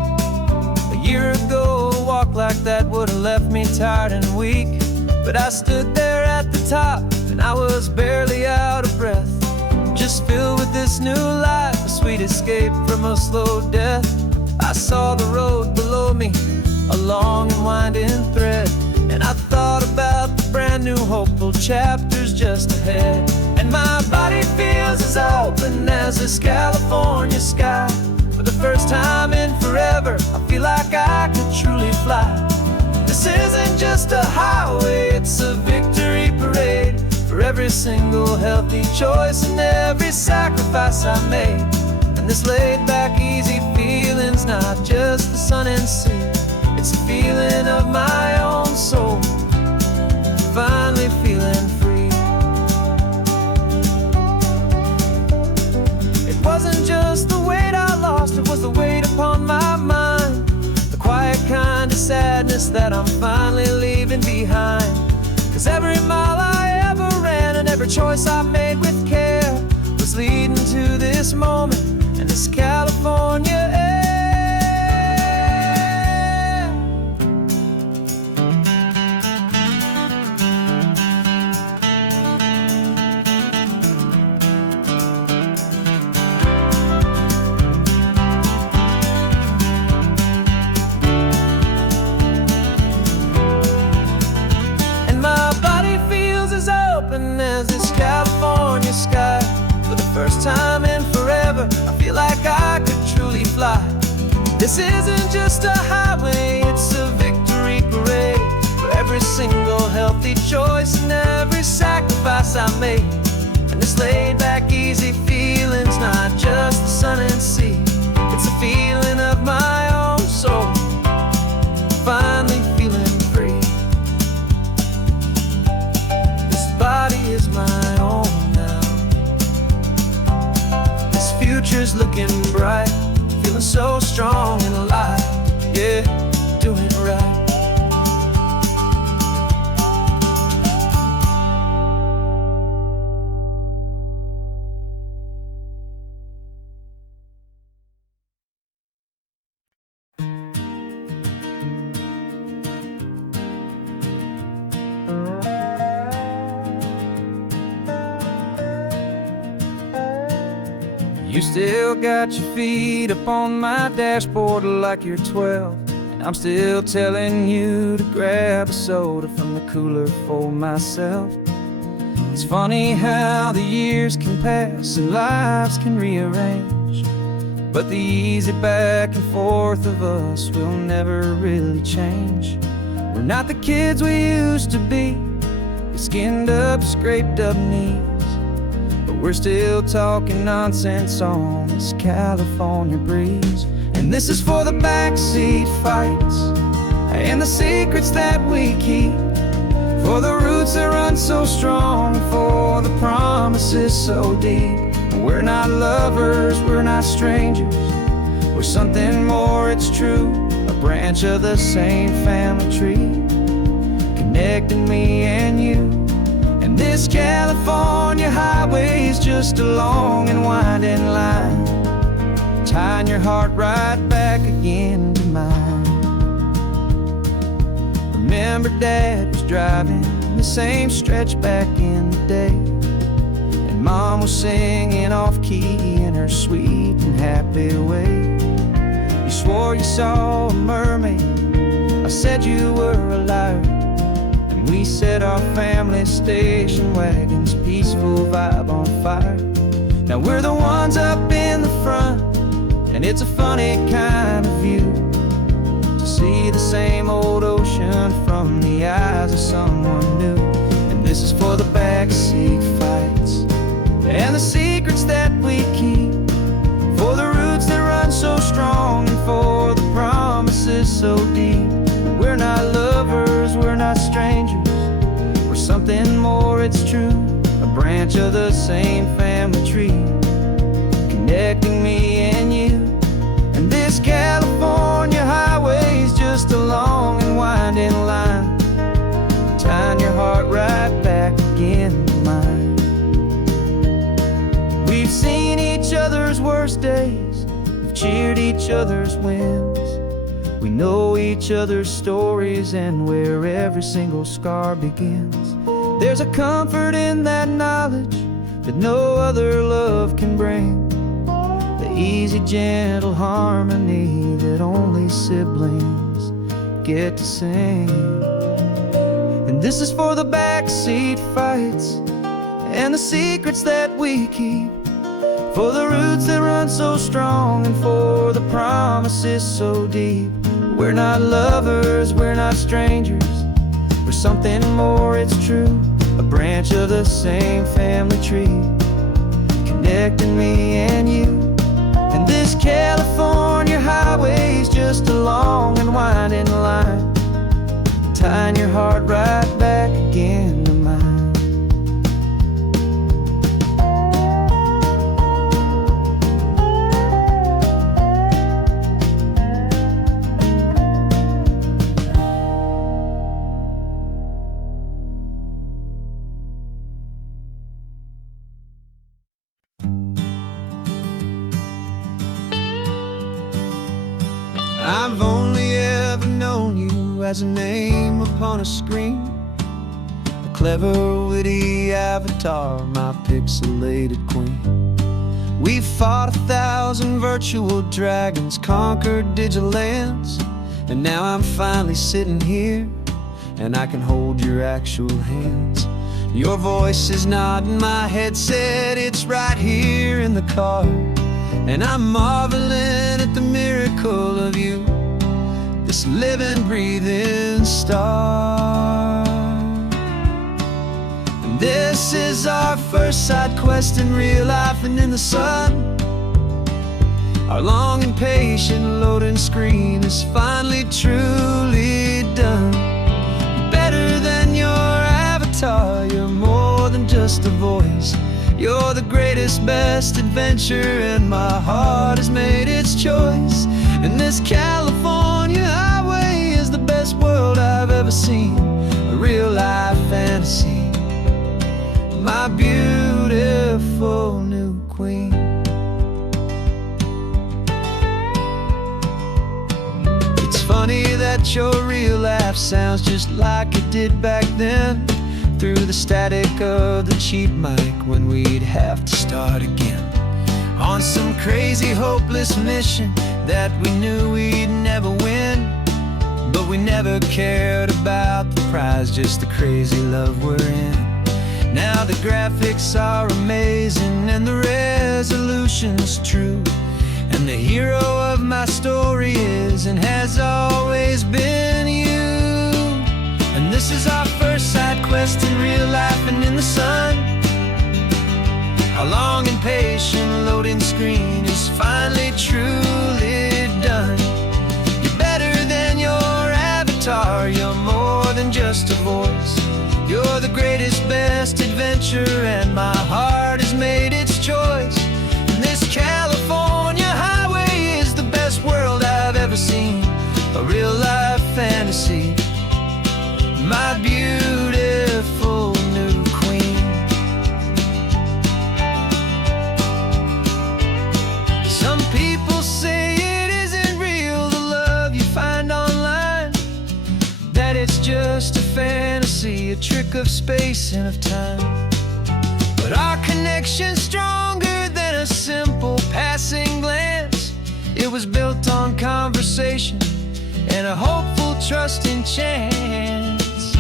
A year ago, a walk like that would have left me tired and weak. But I stood there at the top and I was barely out of breath, just filled with this new life, a sweet escape from a slow death. I saw the road below me, a long and winding thread, and I thought about the brand new hopeful chapters just ahead. And my body feels as open as this California sky. For the first time in forever, I feel like I could truly fly. This isn't just a highway, it's a victory parade. For every single healthy choice and every sacrifice I made. And this laid back, easy feeling's not just the sun and sea. It's a feeling of my own soul, finally feeling free. It wasn't just the weight I lost, it was the weight upon my mind. The quiet kind of sadness that I'm finally leaving behind. 'Cause every mile I ever ran and every choice I made with care was leading to this moment and this California air. As this California sky. For the first time in forever, I feel like I could truly fly. This isn't just a highway, it's a victory parade. For every single healthy choice and every sacrifice I made. And this laid back, easy feeling's not just the sun and sea. It's a feeling of my own soul, finally feeling free. Body is my own now. This future's looking bright, feeling so strong and alive. Yeah, doing right. You still got your feet up on my dashboard like you're 12. And I'm still telling you to grab a soda from the cooler for myself. It's funny how the years can pass and lives can rearrange, but the easy back and forth of us will never really change. We're not the kids we used to be, with skinned up, scraped up knees. We're still talking nonsense on this California breeze. And this is for the backseat fights and the secrets that we keep, for the roots that run so strong, for the promises so deep. We're not lovers, we're not strangers, we're something more, it's true. A branch of the same family tree, connecting me and you. And this California highway is just a long and winding line, tying your heart right back again to mine. Remember Dad was driving the same stretch back in the day, and Mom was singing off-key in her sweet and happy way. You swore you saw a mermaid, I said you were a liar. We set our family station wagon's peaceful vibe on fire. Now we're the ones up in the front, and it's a funny kind of view to see the same old ocean from the eyes of someone new. And this is for the backseat fights and the secrets that we keep, for the roots that run so strong and for the promises so deep. We're not lovers, we're not strangers, we're something more, it's true. A branch of the same family tree, connecting me and you. And this California highway is just a long and winding line, tying your heart right back again to mine. We've seen each other's worst days, we've cheered each other's wins. We know each other's stories and where every single scar begins. There's a comfort in that knowledge that no other love can bring, the easy, gentle harmony that only siblings get to sing. And this is for the backseat fights and the secrets that we keep, for the roots that run so strong and for the promises so deep. We're not lovers, we're not strangers, we're something more, it's true. A branch of the same family tree, connecting me and you. And this California highway is just a long and winding line, tying your heart right back again to mine. I've only ever known you as a name upon a screen, a clever, witty avatar, my pixelated queen. We've fought 1,000 virtual dragons, conquered digital lands, and now I'm finally sitting here, and I can hold your actual hands. Your voice is not in my headset, it's right here in the car, and I'm marveling at the miracle of you, this living, breathing star. And this is our first side quest in real life and in the sun. Our long and patient loading screen is finally truly done. You're better than your avatar, you're more than just a voice. You're the greatest, best adventure, and my heart has made its choice. And this California highway is the best world I've ever seen, a real life fantasy, my beautiful new queen. It's funny that your real life sounds just like it did back then, through the static of the cheap mic when we'd have to start again, on some crazy hopeless mission that we knew we'd never win. But we never cared about the prize, just the crazy love we're in. Now the graphics are amazing and the resolution's true, and the hero of my story is and has always been you. And this is our first side quest in real life and in the sun. Our long and patient loading screen is finally truly done. You're better than your avatar, you're more than just a voice. You're the greatest, best adventure, and my heart has made its choice. And this California highway is the best world I've ever seen, a real life fantasy, my beautiful new queen. Some people say it isn't real, the love you find online, that it's just a fantasy, a trick of space and of time. But our connection's stronger than a simple passing glance. It was built on conversation and a hopeful, trusting chance.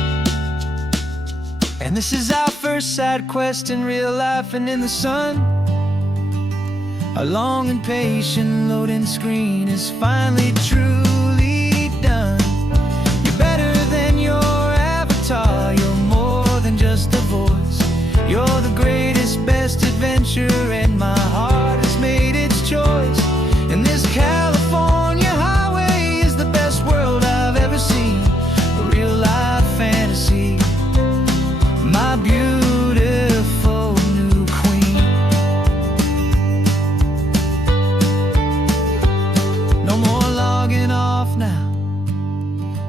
And this is our first side quest in real life and in the sun. Our long and patient loading screen is finally truly done. You're better than your avatar, you're more than just a voice. You're the greatest, best adventure, and my heart has made its choice. And this California highway is the best world I've ever seen, a real life fantasy, my beautiful new queen. No more logging off now,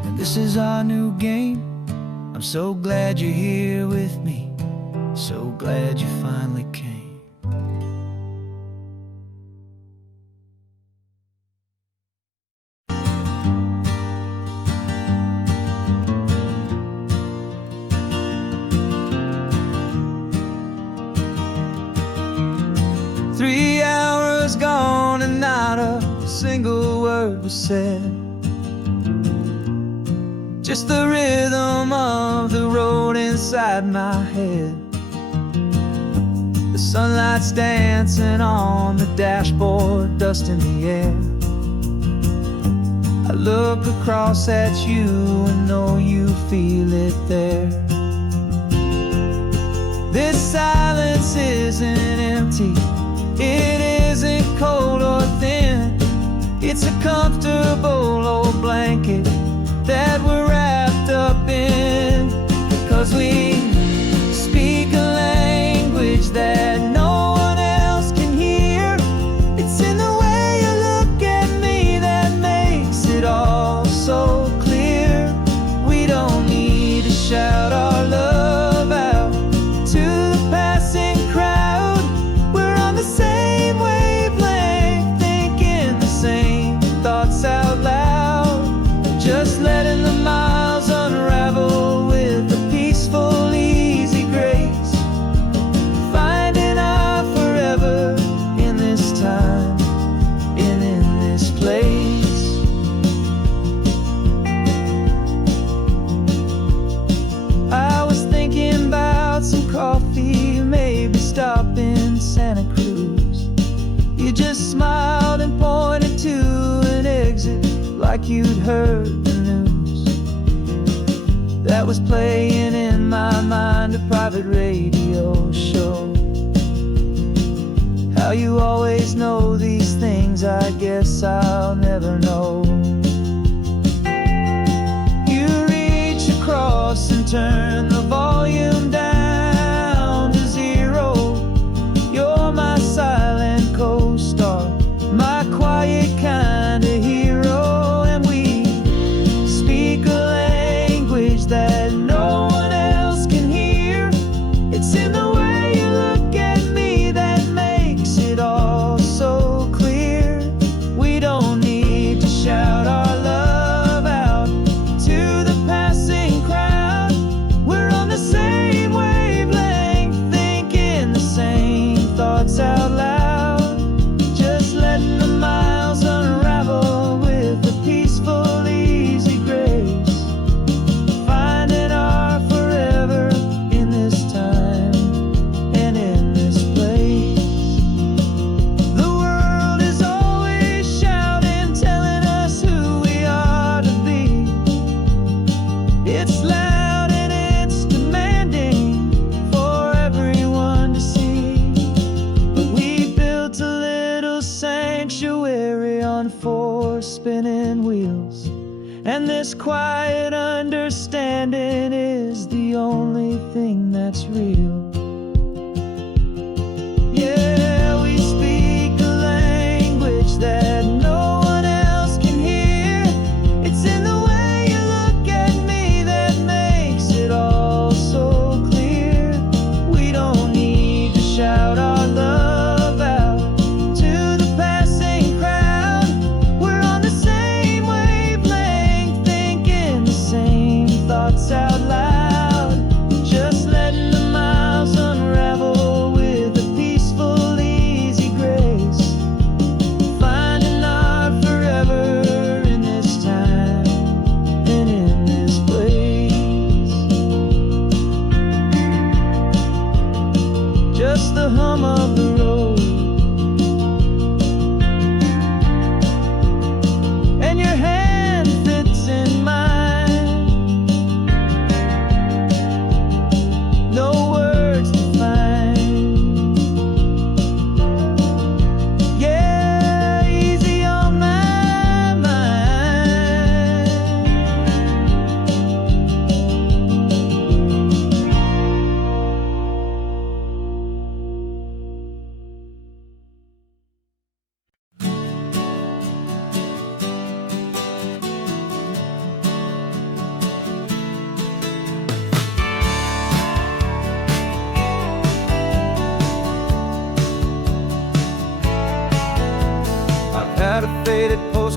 and this is our new game. I'm so glad you're here with me, so glad you finally came. 3 hours gone and not a single word was said. Just the rhythm of the road inside my head. The sunlight's dancing on the dashboard, dust in the air. I look across at you and know you feel it there. This silence isn't empty, it isn't cold or thin. It's a comfortable old blanket that we're wrapped up in. 'Cause we speak a language that no one else can hear. It's in the way you look at me that makes it all so clear. We don't need to shout our love out to the passing crowd. We're on the same wavelength, thinking the same thoughts out loud. Just letting the miles unravel with a peaceful, easy grace. Finding our forever in this time and in this place. I was thinking about some coffee, maybe stop in Santa Cruz. You just smiled and pointed to an exit like you'd heard the news. That was playing in my mind, a private radio show. How you always know these things, I guess I'll never know. You reach across and turn the volume down to 0. You're my silent co-star, my quiet kind of hero. And we speak a language that no one else can hear. It's in the way you look at me that makes it all so clear. We don't need to shout our love out to the passing crowd. We're on the same wavelength, thinking the same thoughts out loud. Just letting the miles unravel with a peaceful, easy grace. Finding our forever in this time and in this place. The world is always shouting, telling us who we are to be. It's loud and it's demanding for everyone to see. But we built a little sanctuary on 4 spinning wheels, and this quiet understanding is the only thing that's real. Yeah, we speak a language that no one else can hear. It's in the way you look at me that makes it all so clear. We don't need to shout our love out to the passing crowd. We're on the same wavelength, thinking the same thoughts out loud. Just letting the miles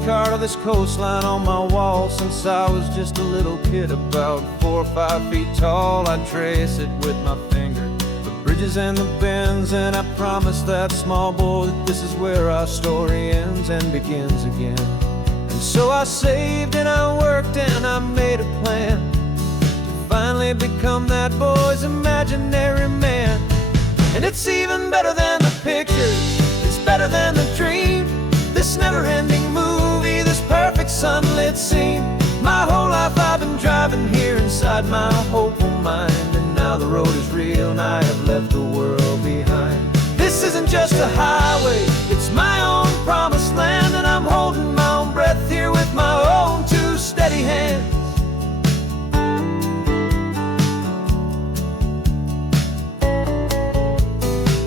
postcard of this coastline on my wall since I was just a little kid, about 4 or 5 feet tall. I'd trace it with my finger, the bridges and the bends, and I promised that small boy that this is where our story ends and begins again. And so I saved and I worked and I made a plan to finally become that boy's imaginary man. And it's even better than the pictures, it's better than the dream, this never-ending movie, this perfect sunlit scene. My whole life I've been driving here inside my hopeful mind, and now the road is real and I have left the world behind. This isn't just a highway, it's my own promised land, and I'm holding my own breath here with my own 2 steady hands.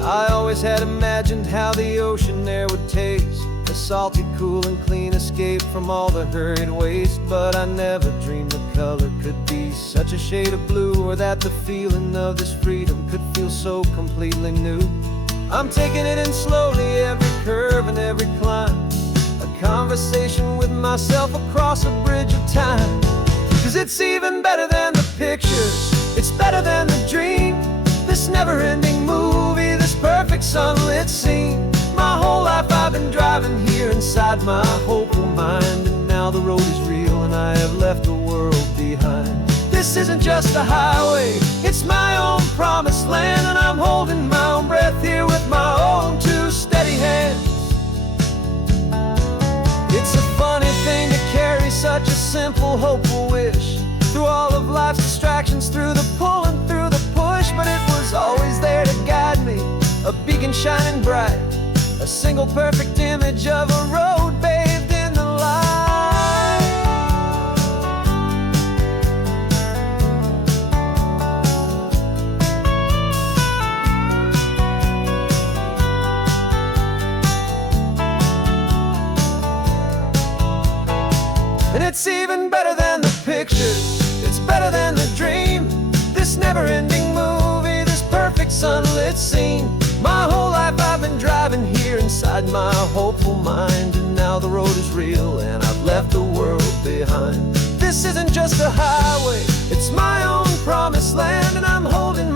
I always had imagined how the ocean there would taste, a salty, cool and clean escape from all the hurried waste. But I never dreamed the color could be such a shade of blue, or that the feeling of this freedom could feel so completely new. I'm taking it in slowly, every curve and every climb, a conversation with myself across a bridge of time. 'Cause it's even better than the pictures, it's better than the dream, this never-ending movie, this perfect sunlit scene. My whole life I've been driving here inside my hopeful mind, and now the road is real and I have left the world behind. This isn't just a highway, it's my own promised land, and I'm holding my own breath here with my own 2 steady hands. It's a funny thing to carry such a simple, hopeful wish through all of life's distractions, through the pull and through the push, but it was always there to guide me, a beacon shining bright, a single perfect image of a road bathed in the light. And it's even better than the pictures, it's better than the dream, this never-ending movie, this perfect sunlit scene. My whole life I've been driving here inside my hopeful mind, and now the road is real and I've left the world behind. This isn't just a highway, it's my own promised land, and I'm holding